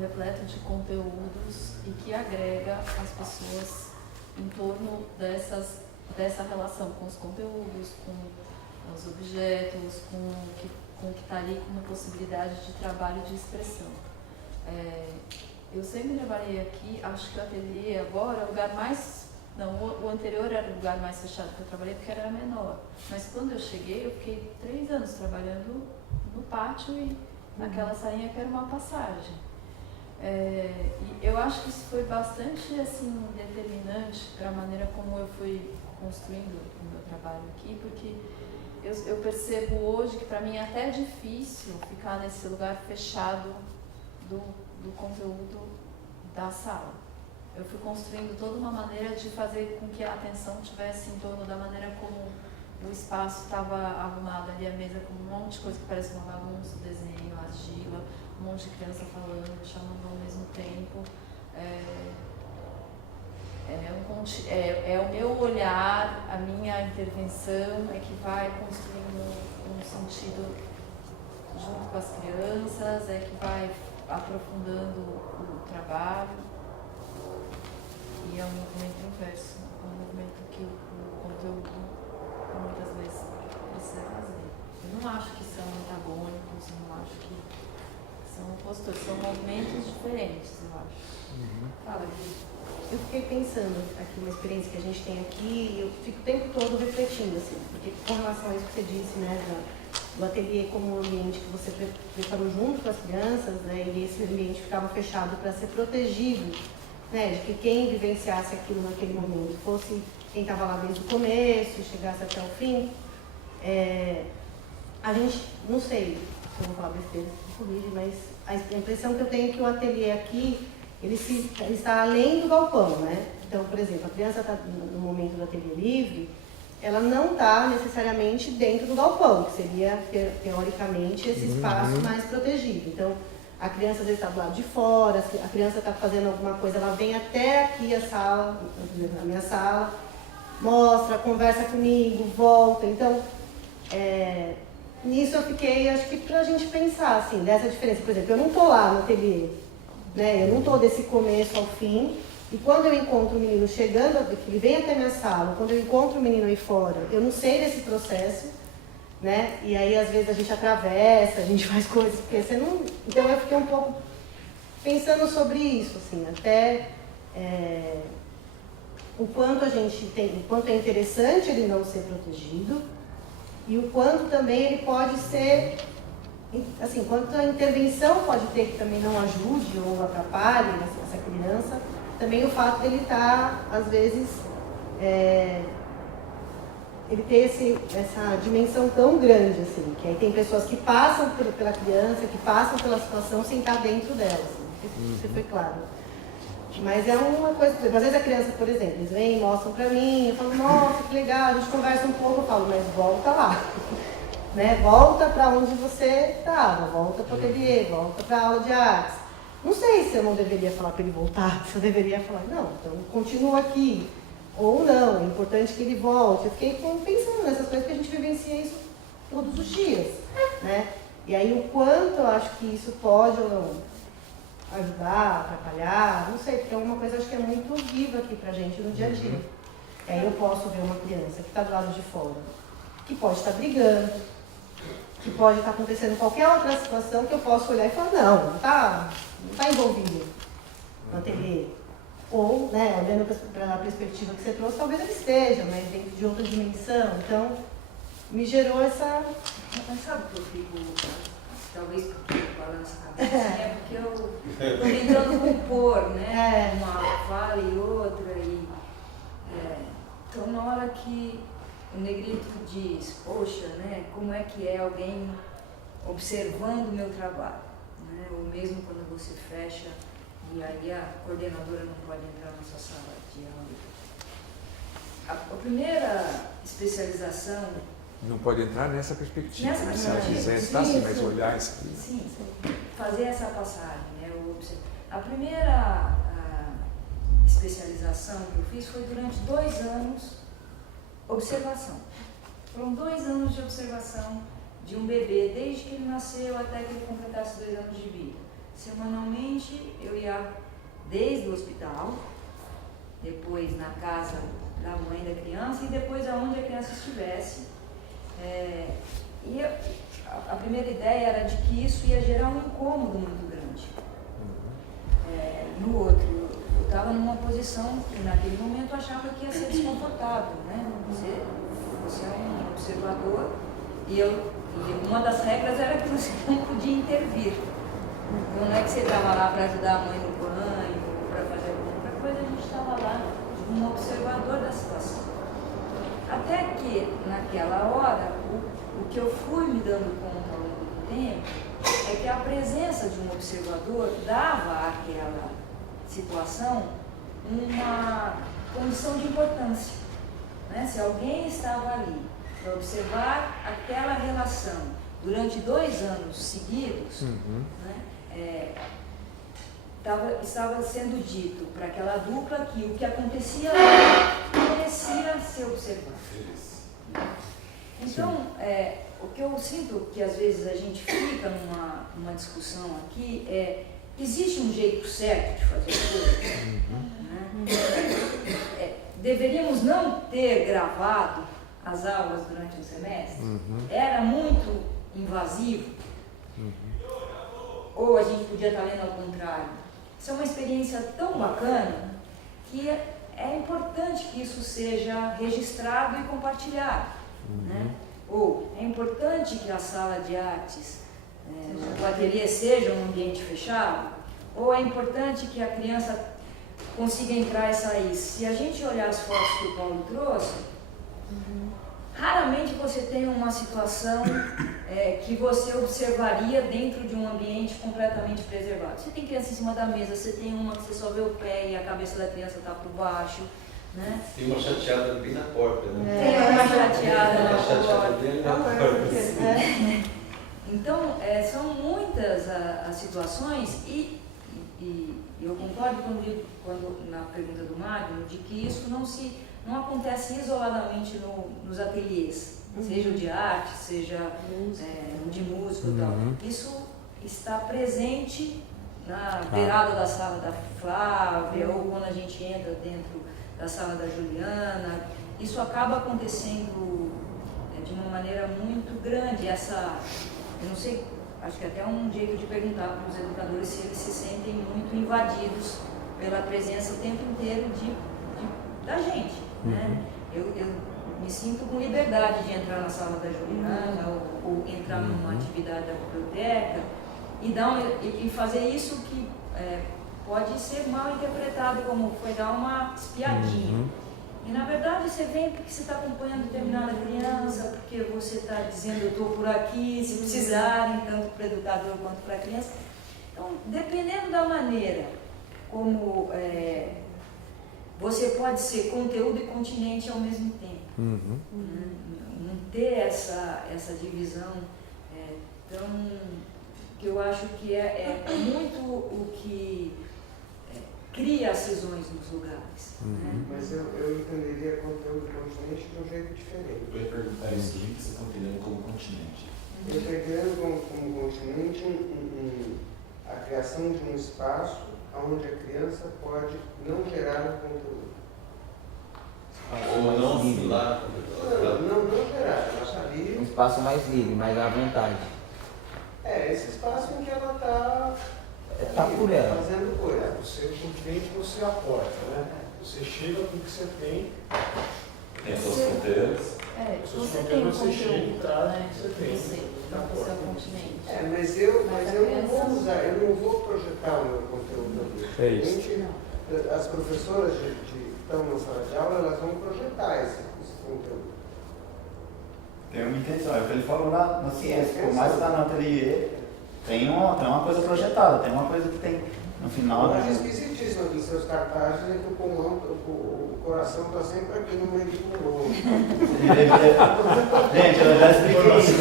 repleto de conteúdos e que agrega as pessoas em torno dessa relação com os conteúdos, com os objetos, com o que está ali como possibilidade de trabalho e de expressão. Eu sempre trabalhei aqui, acho que o ateliê agora é o lugar mais... Não, o anterior era o lugar mais fechado que eu trabalhei porque era menor. Mas quando eu cheguei, eu fiquei 3 anos trabalhando no pátio e naquela salinha que era uma passagem. E eu acho que isso foi bastante assim, determinante para a maneira como eu fui construindo o meu trabalho aqui, porque eu percebo hoje que para mim é até difícil ficar nesse lugar fechado do conteúdo da sala. Eu fui construindo toda uma maneira de fazer com que a atenção estivesse em torno da maneira como o espaço estava arrumado ali, a mesa com um monte de coisa que parece uma bagunça, desenho, argila, um monte de criança falando, chamando ao mesmo tempo. É o meu olhar, a minha intervenção é que vai construindo um sentido junto com as crianças, é que vai aprofundando o trabalho. E é um movimento inverso, é um movimento que o conteúdo muitas vezes precisa fazer. Eu não acho que são antagônicos, eu não acho que são opositores, são movimentos diferentes, eu acho. Fala, Gui. Eu fiquei pensando aqui, uma experiência que a gente tem aqui, e eu fico o tempo todo refletindo, assim, porque com relação a isso que você disse, né, do ateliê como um ambiente que você preparou junto com as crianças, né, e esse ambiente ficava fechado para ser protegido, né, de que quem vivenciasse aquilo naquele momento fosse quem estava lá desde o começo e chegasse até o fim. A gente, não sei se eu vou falar besteira, me corrige, mas a impressão que eu tenho é que o ateliê aqui, ele está além do galpão, né? Então, por exemplo, a criança está no momento do ateliê livre, ela não está necessariamente dentro do galpão, que seria, teoricamente, esse espaço mais protegido. Então, a criança às vezes está do lado de fora, a criança está fazendo alguma coisa, ela vem até aqui a sala, na minha sala, mostra, conversa comigo, volta. Então, nisso eu fiquei, acho que pra gente pensar, assim, dessa diferença. Por exemplo, eu não tô lá no ateliê, né? Eu não tô desse começo ao fim. E quando eu encontro o menino chegando, ele vem até minha sala, quando eu encontro o menino aí fora, eu não sei desse processo, né? E aí, às vezes, a gente atravessa, a gente faz coisas, porque você não... Então, eu fiquei um pouco pensando sobre isso, assim, até o quanto a gente tem, o quanto é interessante ele não ser protegido e o quanto também ele pode ser, assim, quanto a intervenção pode ter que também não ajude ou atrapalhe essa criança, também o fato dele estar, às vezes, ele ter essa dimensão tão grande, assim, que aí tem pessoas que passam pela criança, que passam pela situação sem estar dentro dela, assim, isso foi claro. Mas é uma coisa, às vezes a criança, por exemplo, eles vêm e mostram pra mim, eu falo, nossa, que legal, a gente conversa um pouco, eu falo, mas volta lá, né? Volta pra onde você estava, volta pro ateliê, volta pra aula de artes. Não sei se eu não deveria falar para ele voltar, se eu deveria falar, não, então continua aqui. Ou não, é importante que ele volte. Eu fiquei pensando nessas coisas que a gente vivencia isso todos os dias, né? E aí o quanto eu acho que isso pode ou não ajudar, atrapalhar, não sei, porque é uma coisa acho que é muito viva aqui pra gente no dia a dia. E aí eu posso ver uma criança que está do lado de fora, que pode estar brigando, que pode estar acontecendo qualquer outra situação que eu posso olhar e falar, não está envolvido no ateliê. Ou, né, olhando para a perspectiva que você trouxe, talvez ele esteja, mas dentro de outra dimensão. Então, me gerou essa... Mas sabe que eu fico, talvez falando essa cabeça, porque eu estou tentando compor, né, uma fala e outra. Então, na hora que o Negrito diz, poxa, né, como é que é alguém observando o meu trabalho, né, ou mesmo quando você fecha e aí a coordenadora não pode entrar na sua sala de aula. A primeira especialização... Não pode entrar nessa perspectiva. Nessa perspectiva. Se quiser entrar, sim, mas olhar isso aqui. Sim, fazer essa passagem, né, a primeira especialização que eu fiz foi durante 2 anos observação. Foram 2 anos de observação de um bebê, desde que ele nasceu até que ele completasse 2 anos de vida. Semanalmente eu ia desde o hospital, depois na casa da mãe da criança e depois aonde a criança estivesse. E a primeira ideia era de que isso ia gerar um incômodo muito grande. No outro, eu estava numa posição que naquele momento eu achava que ia ser desconfortável, né? Você é um observador e uma das regras era que você não podia intervir. Então não é que você estava lá para ajudar a mãe no banho, para fazer alguma outra coisa, a gente estava lá como um observador da situação. Até que, naquela hora, o que eu fui me dando conta ao longo do tempo é que a presença de um observador dava àquela situação uma condição de importância, né? Se alguém estava ali para observar aquela relação durante 2 anos seguidos, né? Estava sendo dito para aquela dupla que o que acontecia lá merecia ser observado. Então, o que eu sinto que às vezes a gente fica numa discussão aqui existe um jeito certo de fazer as coisas? Né? Deveríamos não ter gravado as aulas durante o semestre? Era muito invasivo? Ou a gente podia estar lendo ao contrário? Isso é uma experiência tão bacana que é importante que isso seja registrado e compartilhado. Né? Ou é importante que a sala de artes, o ateliê seja um ambiente fechado, ou é importante que a criança consiga entrar e sair. Se a gente olhar as fotos que o Paulo trouxe, raramente você tem uma situação que você observaria dentro de um ambiente completamente preservado. Você tem criança em cima da mesa, você tem uma que você só vê o pé e a cabeça da criança está por baixo. Né? Tem uma chateada bem na porta, né? Tem uma chateada na porta. Bem na porta. Então, são muitas as situações e eu concordo quando na pergunta do Magno, de que isso não acontece isoladamente nos ateliês. seja o de arte, seja o de música e tal. Isso está presente na beirada da sala da Flávia, ou quando a gente entra dentro da sala da Juliana. Isso acaba acontecendo de uma maneira muito grande. Eu não sei, acho que até é um jeito de perguntar para os educadores se eles se sentem muito invadidos pela presença o tempo inteiro da gente. Né? Eu me sinto com liberdade de entrar na sala da Juliana ou entrar numa atividade da biblioteca e fazer isso que pode ser mal interpretado como foi dar uma espiadinha. E na verdade você vem porque você está acompanhando determinada criança, porque você está dizendo eu estou por aqui, se precisarem, tanto para o educador quanto para a criança. Então, dependendo da maneira como você pode ser conteúdo e continente ao mesmo tempo. Não ter essa divisão tão... que eu acho que é muito o que cria as cisões nos lugares. Né? Mas eu entenderia conteúdo e continente de um jeito diferente. Eu ia perguntar isso, o que você está entendendo como continente? Eu estou entendendo como continente a criação de um espaço onde a criança pode não gerar o conteúdo. Ou não similar. Não gerar, ela está ali. Um espaço mais livre, mais à vontade. Esse espaço em que ela está por ela. fazendo coisa. Você simplesmente você aporta, né? Você chega com o que você tem. Tem suas fronteiras. Suas você tem um você chega e conteúdo, traz né? o que você tem. Você é o continente. Mas eu não vou usar, eu não vou projetar o meu conteúdo ali. As professoras que estão na sala de aula, elas vão projetar esse conteúdo. Tem uma intenção, é o que ele falou na ciência, por mais que está no ateliê, tem uma coisa projetada, tem uma coisa que tem no final. Eu acho esquisitíssimo dos seus cartazes é que o pulmão, o coração está sempre aqui no meio do pulmão. Gente, eu já expliquei isso.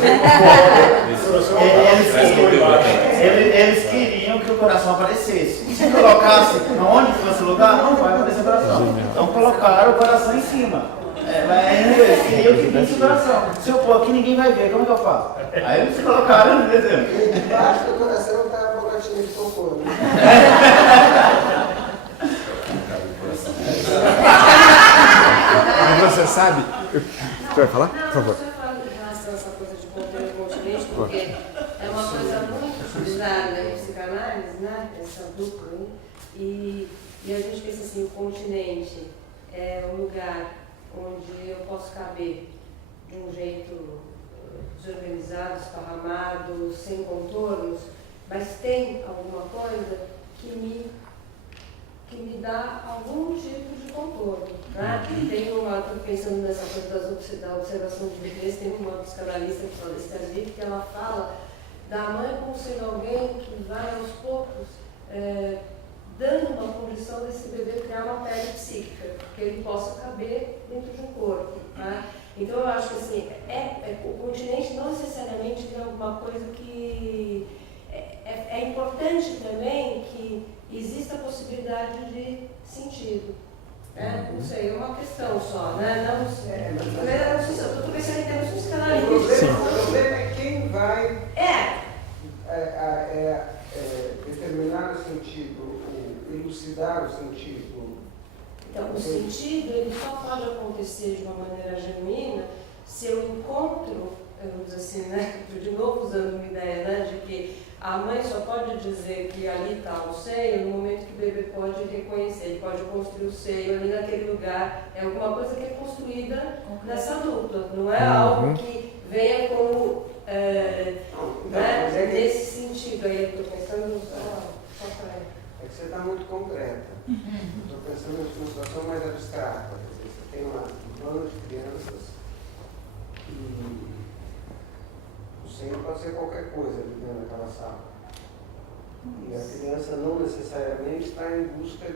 Eles queriam que o coração aparecesse. Se colocasse onde fosse o lugar, não vai aparecer o coração. Então colocaram o coração em cima. Eles queriam que visse o coração. Se eu pôr aqui, ninguém vai ver. Como que eu faço? Aí eles colocaram no desenho. Embaixo do coração está a bolotinha de cocô. Né? Mas você sabe... Você vai falar? Por favor. Não, eu falo em relação a essa coisa de conteúdo continente, porque é uma coisa muito usada em psicanálise, né? Essa dupla aí. E a gente pensa assim, o continente é um lugar onde eu posso caber de um jeito desorganizado, esparramado, sem contornos, mas tem alguma coisa que me dá algum tipo de contorno. Né? Estou pensando nessa coisa da observação de bebês, tem uma psicanalista que fala desse que ela fala da mãe como sendo alguém que vai aos poucos dando uma condição desse bebê criar uma pele psíquica, que ele possa caber dentro de um corpo. Né? Então eu acho que assim, o continente não necessariamente tem alguma coisa que... É importante também que exista a possibilidade de sentido. Né? Não sei, é uma questão só, né? Não sei. Eu estou pensando em termos psicanalistas. O problema é quem vai determinar o sentido, elucidar o sentido. Então, o sentido ele só pode acontecer de uma maneira genuína se eu encontro, vamos dizer assim, né? De novo usando uma ideia, né? De que a mãe só pode dizer que ali está o seio no momento que o bebê pode reconhecer, ele pode construir o seio ali naquele lugar. É alguma coisa que é construída nessa dupla, não é algo que venha como nesse sentido. Aí eu estou pensando só para... É que você está muito concreta. Estou pensando em uma situação mais abstrata. Você tem um plano de crianças e o seio pode ser qualquer coisa ali dentro daquela sala. E a criança não necessariamente está em busca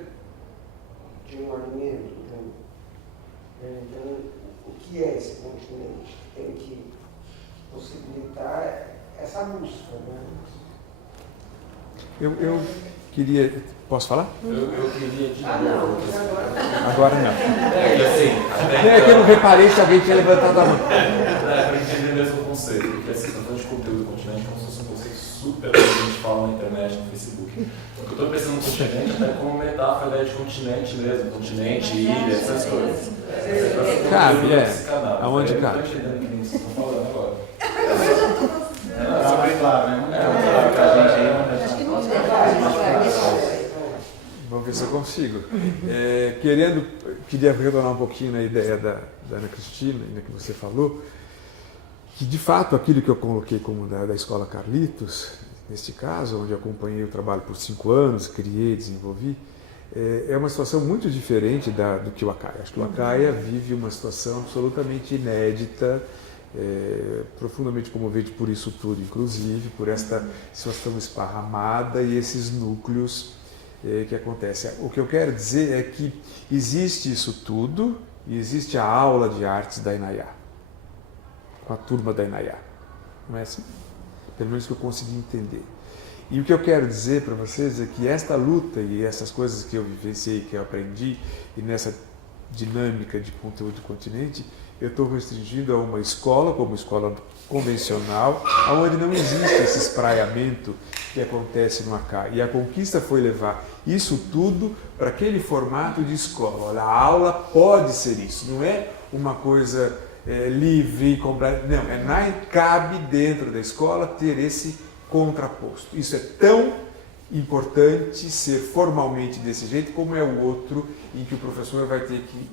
de um alimento. Então, o que é esse continente? Tem que possibilitar essa busca. Né? Eu queria... Posso falar? Eu queria de novo. Agora não. É que assim, É que eu não reparei se alguém tinha levantado a mão. entender o seu conceito, porque essa questão de conteúdo continente é como se fosse um conceito super que a gente fala na internet, no Facebook. O que eu estou pensando no continente até como metáfora, a ideia de continente mesmo, continente, ilha, essas coisas. Cabe, aonde cabe? Eu não estou entendendo o que vocês estão falando agora. Só bem claro, né? Claro que a gente Vamos ver se eu consigo. Queria retornar um pouquinho na ideia da Ana Cristina, ainda que você falou, que de fato aquilo que eu coloquei como da Escola Carlitos, neste caso, onde eu acompanhei o trabalho por 5 anos, criei, desenvolvi, é uma situação muito diferente do que o Acaia. Acho que o Acaia vive uma situação absolutamente inédita, profundamente comovente por isso tudo, inclusive, por esta situação esparramada e esses núcleos que acontecem. O que eu quero dizer é que existe isso tudo e existe a aula de artes da Inaiá, com a turma da Inaiá. Não é assim? Pelo menos que eu consegui entender. E o que eu quero dizer para vocês é que esta luta e essas coisas que eu vivenciei, que eu aprendi, e nessa dinâmica de conteúdo do continente, eu estou restringindo a uma escola, como escola convencional, onde não existe esse espraiamento que acontece no Acaia. E a conquista foi levar isso tudo para aquele formato de escola. Olha, a aula pode ser isso, não é uma coisa livre, completa. Não, cabe dentro da escola ter esse contraposto. Isso é tão importante ser formalmente desse jeito, como é o outro em que o professor vai ter que,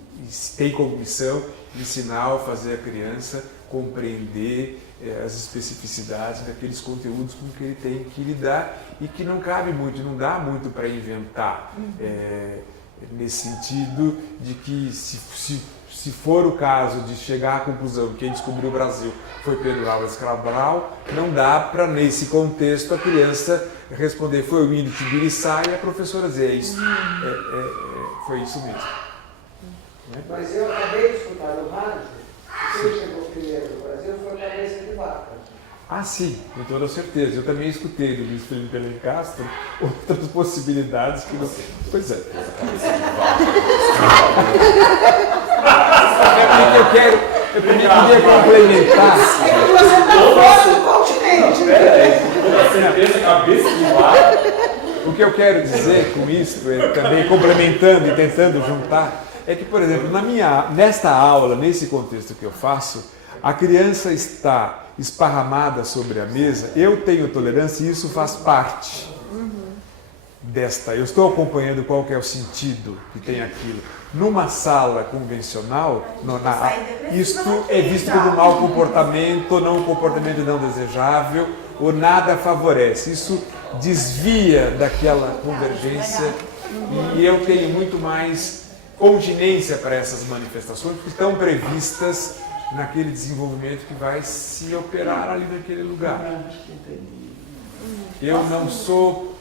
tem como missão, ensinar ou fazer a criança compreender as especificidades daqueles conteúdos com que ele tem que lidar e que não cabe muito, não dá muito para inventar, nesse sentido de que se for o caso de chegar à conclusão que quem descobriu o Brasil foi Pedro Álvares Cabral, não dá para, nesse contexto, a criança responder foi o índio Tibiriçá e a professora dizer isso, foi isso mesmo. Mas eu acabei de escutar no rádio, quem chegou primeiro no Brasil foi a cabeça de vaca. Ah, sim, com toda certeza. Eu também escutei do Luiz Felipe Alencastro outras possibilidades que você... Pois é. Eu queria complementar. O que eu quero dizer com isso, também complementando e tentando juntar, é que, por exemplo, nesta aula, nesse contexto que eu faço, a criança está esparramada sobre a mesa, eu tenho tolerância e isso faz parte desta. Eu estou acompanhando qual que é o sentido que tem aquilo. Numa sala convencional, isto é visto como um mau comportamento, ou um comportamento não desejável, ou nada favorece. Isso desvia daquela convergência e eu tenho muito mais continência para essas manifestações que estão previstas naquele desenvolvimento que vai se operar ali naquele lugar. Eu não sou,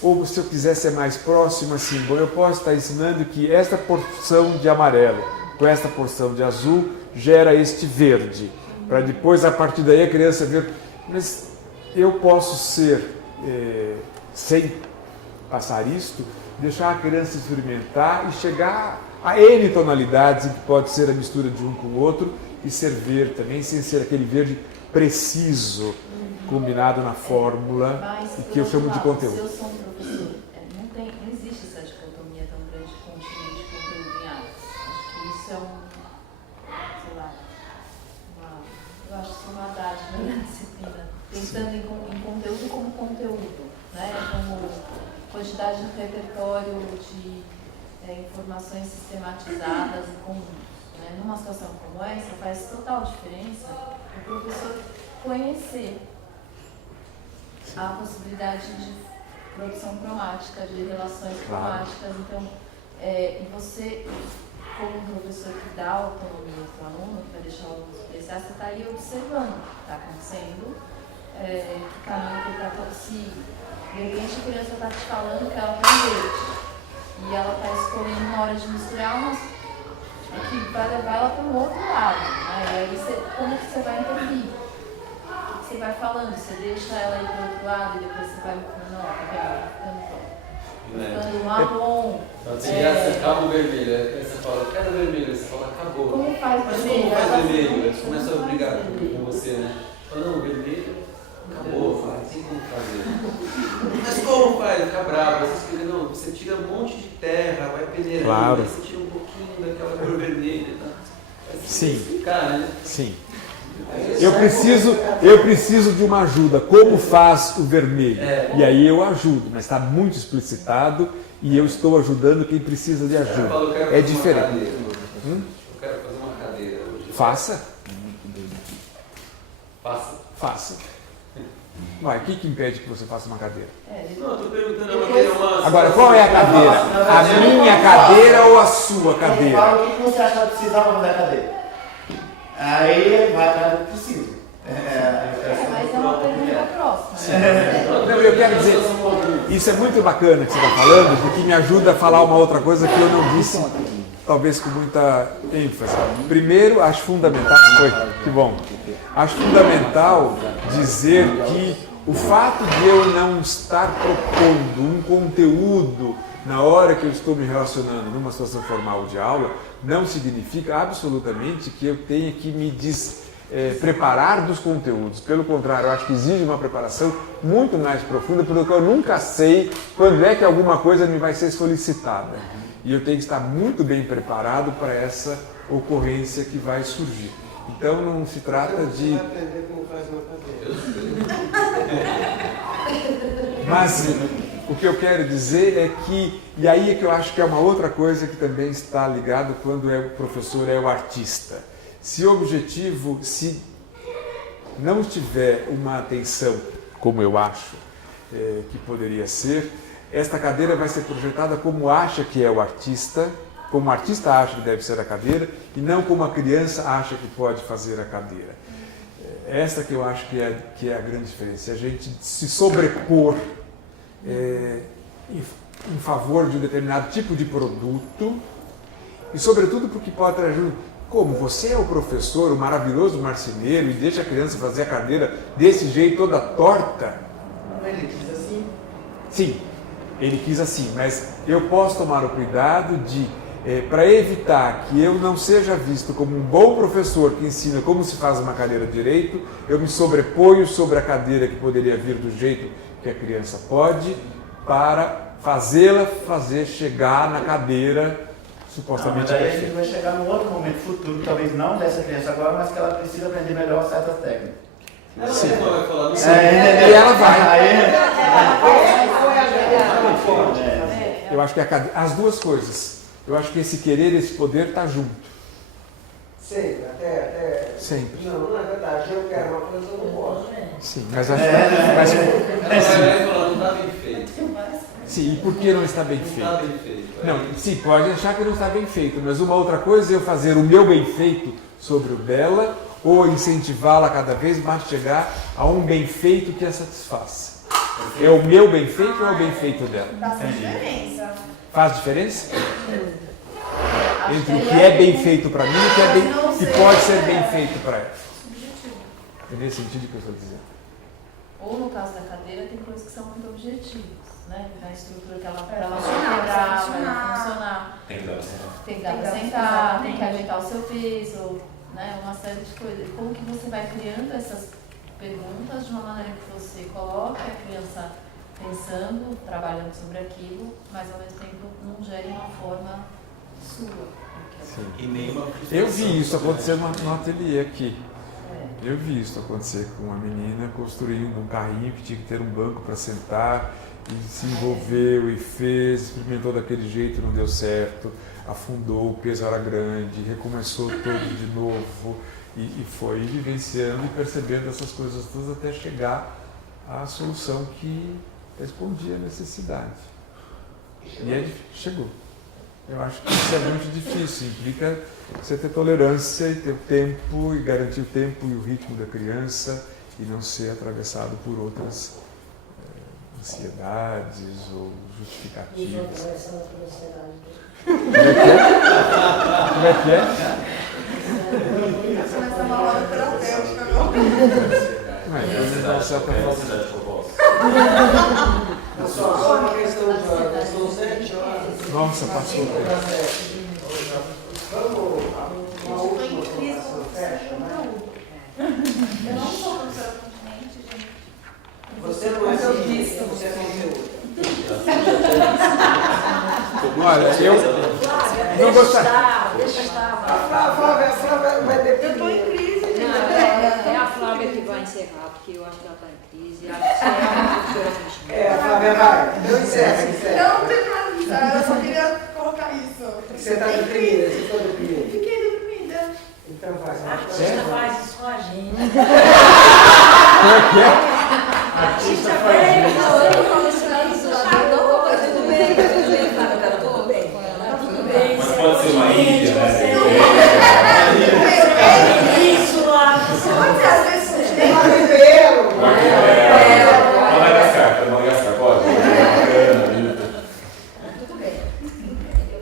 ou se eu quiser ser mais próximo, assim, bom, eu posso estar ensinando que esta porção de amarelo com esta porção de azul gera este verde, para depois, a partir daí, a criança ver. Mas eu posso ser, sem passar isto, deixar a criança experimentar e chegar a N tonalidades, que pode ser a mistura de um com o outro e ser verde também, sem ser aquele verde preciso, combinado na fórmula, e que eu chamo de conteúdo. Se eu sou um professor, não existe essa dicotomia tão grande de continente e conteúdo em artes. Acho que isso eu acho que é uma dádiva na disciplina, pensando em conteúdo como conteúdo, né? Como quantidade de repertório de informações sistematizadas e comuns. Né? Numa situação como essa, faz total diferença o professor conhecer a possibilidade de produção cromática, de relações cromáticas. Então, e você, como um professor que dá autonomia para o aluno, que vai deixar o aluno expressar, você está ali observando o que está acontecendo, que caminho que ele está seguindo. De repente a criança está te falando que ela quer leite e ela está escolhendo na hora de misturar umas que vai levar ela para um outro lado. Né? E aí como que você vai intervir? O que você vai falando? Você deixa ela ir para o outro lado e depois você vai falando, não, tá vendo? ficando marrom. Você gasta cabo vermelho, aí você fala, cada vermelho, você fala, acabou. Como faz Mas vermelho? como faz vermelho? Eles começam a brigar com você, né? Fala, não, vermelho, acabou, fala, tem como fazer. Mas como faz? Fica bravo, você explica, não, você tira um monte de terra, vai peneirando, Claro. aí você tira um pouquinho daquela cor vermelha, tá? Sim. Explicar, né? Sim. Eu preciso de uma ajuda. Como faz o vermelho? E aí eu ajudo, mas está muito explicitado e eu estou ajudando quem precisa de ajuda. É diferente. Eu quero fazer uma cadeira hoje. Faça. Faça. Vai, o que impede que você faça uma cadeira? Não, eu estou perguntando uma. Agora, qual é a cadeira? A minha cadeira ou a sua Ele cadeira? fala o que você acha que precisa para fazer a cadeira. Aí vai para o que precisa. Mas é uma pergunta próxima. Não, eu quero dizer, isso é muito bacana que você está falando, porque me ajuda a falar uma outra coisa que eu não disse, talvez com muita ênfase. Primeiro, acho fundamental, que bom, acho fundamental dizer que o fato de eu não estar propondo um conteúdo na hora que eu estou me relacionando numa situação formal de aula, não significa absolutamente que eu tenha que me preparar dos conteúdos. Pelo contrário, eu acho que exige uma preparação muito mais profunda, porque eu nunca sei quando é que alguma coisa me vai ser solicitada. E eu tenho que estar muito bem preparado para essa ocorrência que vai surgir. Então não se trata de... Você vai aprender como faz uma cadeira. Mas o que eu quero dizer é que, e aí é que eu acho que é uma outra coisa que também está ligado quando o professor é o artista. Se o objetivo, se não tiver uma atenção, como eu acho que poderia ser, esta cadeira vai ser projetada como acha que é o artista, como o artista acha que deve ser a cadeira, e não como a criança acha que pode fazer a cadeira. Essa que eu acho que é a grande diferença, a gente se sobrepor em favor de um determinado tipo de produto, e sobretudo porque pode trazer, como você é o professor, o maravilhoso marceneiro, e deixa a criança fazer a cadeira desse jeito toda torta. Mas ele quis assim? Sim, ele quis assim, mas eu posso tomar o cuidado de, para evitar que eu não seja visto como um bom professor que ensina como se faz uma cadeira direito, eu me sobreponho sobre a cadeira que poderia vir do jeito que a criança pode, para fazê-la chegar na cadeira supostamente perfeita. Mas aí a perfeita. gente vai chegar num outro momento futuro, talvez não dessa criança agora, mas que ela precisa aprender melhor certas técnicas. Sim. Vai falar, não E ela vai. Eu acho que as duas coisas. Eu acho que esse querer e esse poder está junto. Sempre, até... Sempre. Não é verdade. Eu quero uma coisa, eu não posso. Sim, mas acho que... não está bem feito. Sim, e por que não está bem feito? Não está bem feito. Não, sim, pode achar que não está bem feito, mas uma outra coisa é eu fazer o meu bem feito sobre o dela, ou incentivá-la cada vez mais a chegar a um bem feito que a satisfaça. É o meu bem feito ou é o bem feito dela? Faz diferença. Faz diferença? Entre o que é bem feito para mim e o que pode ser bem feito para ela. É nesse sentido que eu estou dizendo. Ou no caso da cadeira, tem coisas que são muito objetivas, né? Na estrutura que ela funcionar, funcionar. Tem que dar pra sentar. Tem que dar pra sentar, tem que ajeitar o seu peso, né? Uma série de coisas. Como que você vai criando essas perguntas de uma maneira que você coloque a criança pensando, trabalhando sobre aquilo, mas ao mesmo tempo não gere uma forma sua. Sim. E nenhuma Eu vi isso acontecer no ateliê aqui. Eu vi isso acontecer com uma menina construindo um carrinho que tinha que ter um banco para sentar, e se envolveu e fez, experimentou daquele jeito, não deu certo, afundou, o peso era grande, recomeçou tudo de novo e foi vivenciando e percebendo essas coisas todas até chegar à solução que respondia à necessidade. E aí chegou. Eu acho que isso é muito difícil, implica você ter tolerância e ter o tempo, e garantir o tempo e o ritmo da criança, e não ser atravessado por outras ansiedades ou justificativas. Como é que é? Como é que é? Mas é uma hora terapêutica agora. Mas dá certa falta. Só uma questão de horas, são 7 horas. Nossa, passou o tempo. Vamos, uma última colocação, fecha, né? Eu não sou professora continente, gente. Você não é cientista, você é conteúdo. Olha, eu não gostaria. Deixa estar. A Flávia vai depender. Eu estou em crise, gente. Não, é a Flávia que vai encerrar, porque eu acho que ela está em crise. Acho que você é uma professora continente. A Flávia vai. Então encerra. Eu não tenho nada de encerrar, eu só queria colocar isso. Você está deprimida, você ficou deprimida. Fiquei deprimida. Então faz. Artista faz isso com a gente. Como é que é? Artista faz isso. Eu falo isso aí, tudo bem, tudo bem. Mas pode ser uma ilha, né? Isso lá. Pode ser às vezes um Tem Ribeiro. Madagascar, pode? Tudo bem.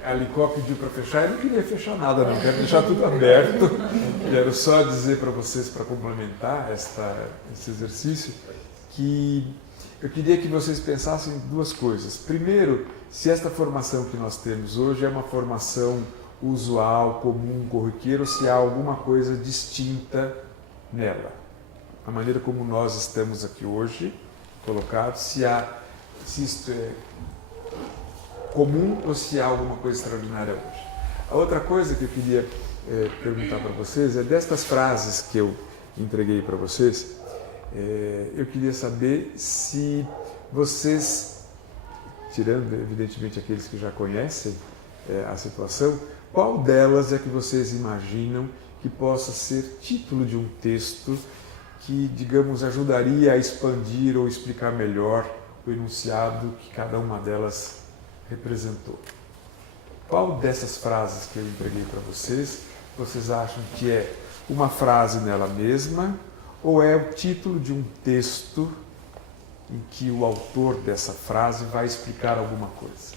A Licó pediu para fechar, eu não queria fechar nada, não, quero deixar tudo aberto. Quero só dizer para vocês, para complementar esse exercício, que eu queria que vocês pensassem em duas coisas. Primeiro, se esta formação que nós temos hoje é uma formação usual, comum, corriqueira, ou se há alguma coisa distinta nela. A maneira como nós estamos aqui hoje, colocados, se isto é comum ou se há alguma coisa extraordinária hoje. A outra coisa que eu queria perguntar para vocês é destas frases que eu entreguei para vocês, eu queria saber se vocês, tirando evidentemente aqueles que já conhecem a situação, qual delas é que vocês imaginam que possa ser título de um texto que, digamos, ajudaria a expandir ou explicar melhor o enunciado que cada uma delas representou? Qual dessas frases que eu entreguei para vocês acham que é uma frase nela mesma ou é o título de um texto em que o autor dessa frase vai explicar alguma coisa?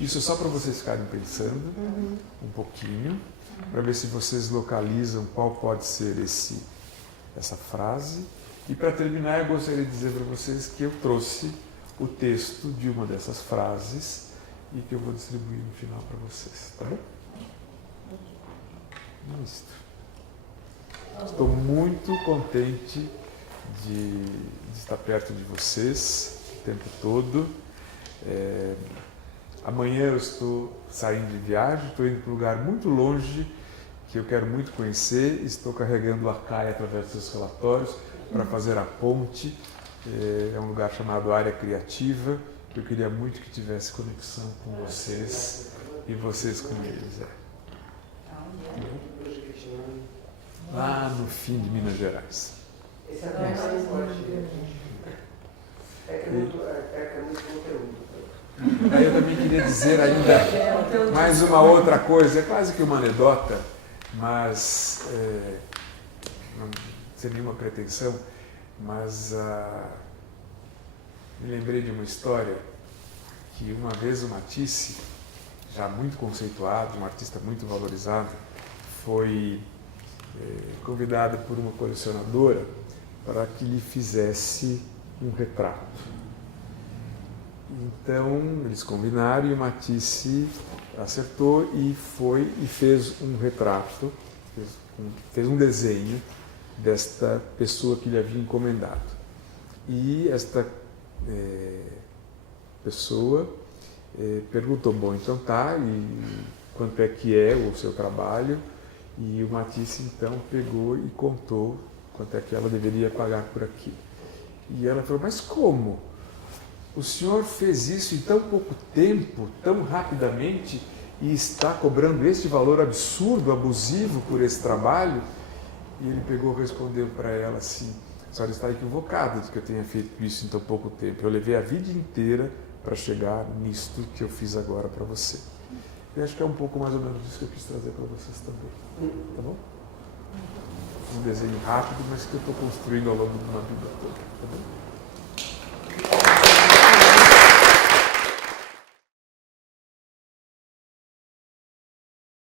Isso é só para vocês ficarem pensando um pouquinho, para ver se vocês localizam qual pode ser essa frase. E para terminar, eu gostaria de dizer para vocês que eu trouxe o texto de uma dessas frases e que eu vou distribuir no final para vocês, tá bom? Isso. Estou muito contente de estar perto de vocês o tempo todo. Amanhã eu estou saindo de viagem, estou indo para um lugar muito longe que eu quero muito conhecer. Estou carregando a Caia através dos seus relatórios para fazer a ponte. É um lugar chamado Área Criativa. Eu queria muito que tivesse conexão com vocês e vocês com eles. Lá no fim de Minas Gerais. Esse é muito forte. É que é muito conteúdo. Aí eu também queria dizer ainda mais uma outra coisa, é quase que uma anedota, mas não sem nenhuma pretensão, mas me lembrei de uma história que uma vez o Matisse, já muito conceituado, um artista muito valorizado, foi convidado por uma colecionadora para que lhe fizesse um retrato. Então, eles combinaram e o Matisse acertou e foi e fez um retrato, fez um desenho desta pessoa que lhe havia encomendado. E esta pessoa perguntou, bom, então tá, e quanto é que é o seu trabalho? E o Matisse, então, pegou e contou quanto é que ela deveria pagar por aquilo. E ela falou, mas como? O senhor fez isso em tão pouco tempo, tão rapidamente, e está cobrando este valor absurdo, abusivo por esse trabalho? E ele pegou e respondeu para ela assim, a senhora está equivocada de que eu tenha feito isso em tão pouco tempo. Eu levei a vida inteira para chegar nisto que eu fiz agora para você. Eu acho que é um pouco mais ou menos isso que eu quis trazer para vocês também. Tá bom? Um desenho rápido, mas que eu estou construindo ao longo de uma vida toda. Tá bom?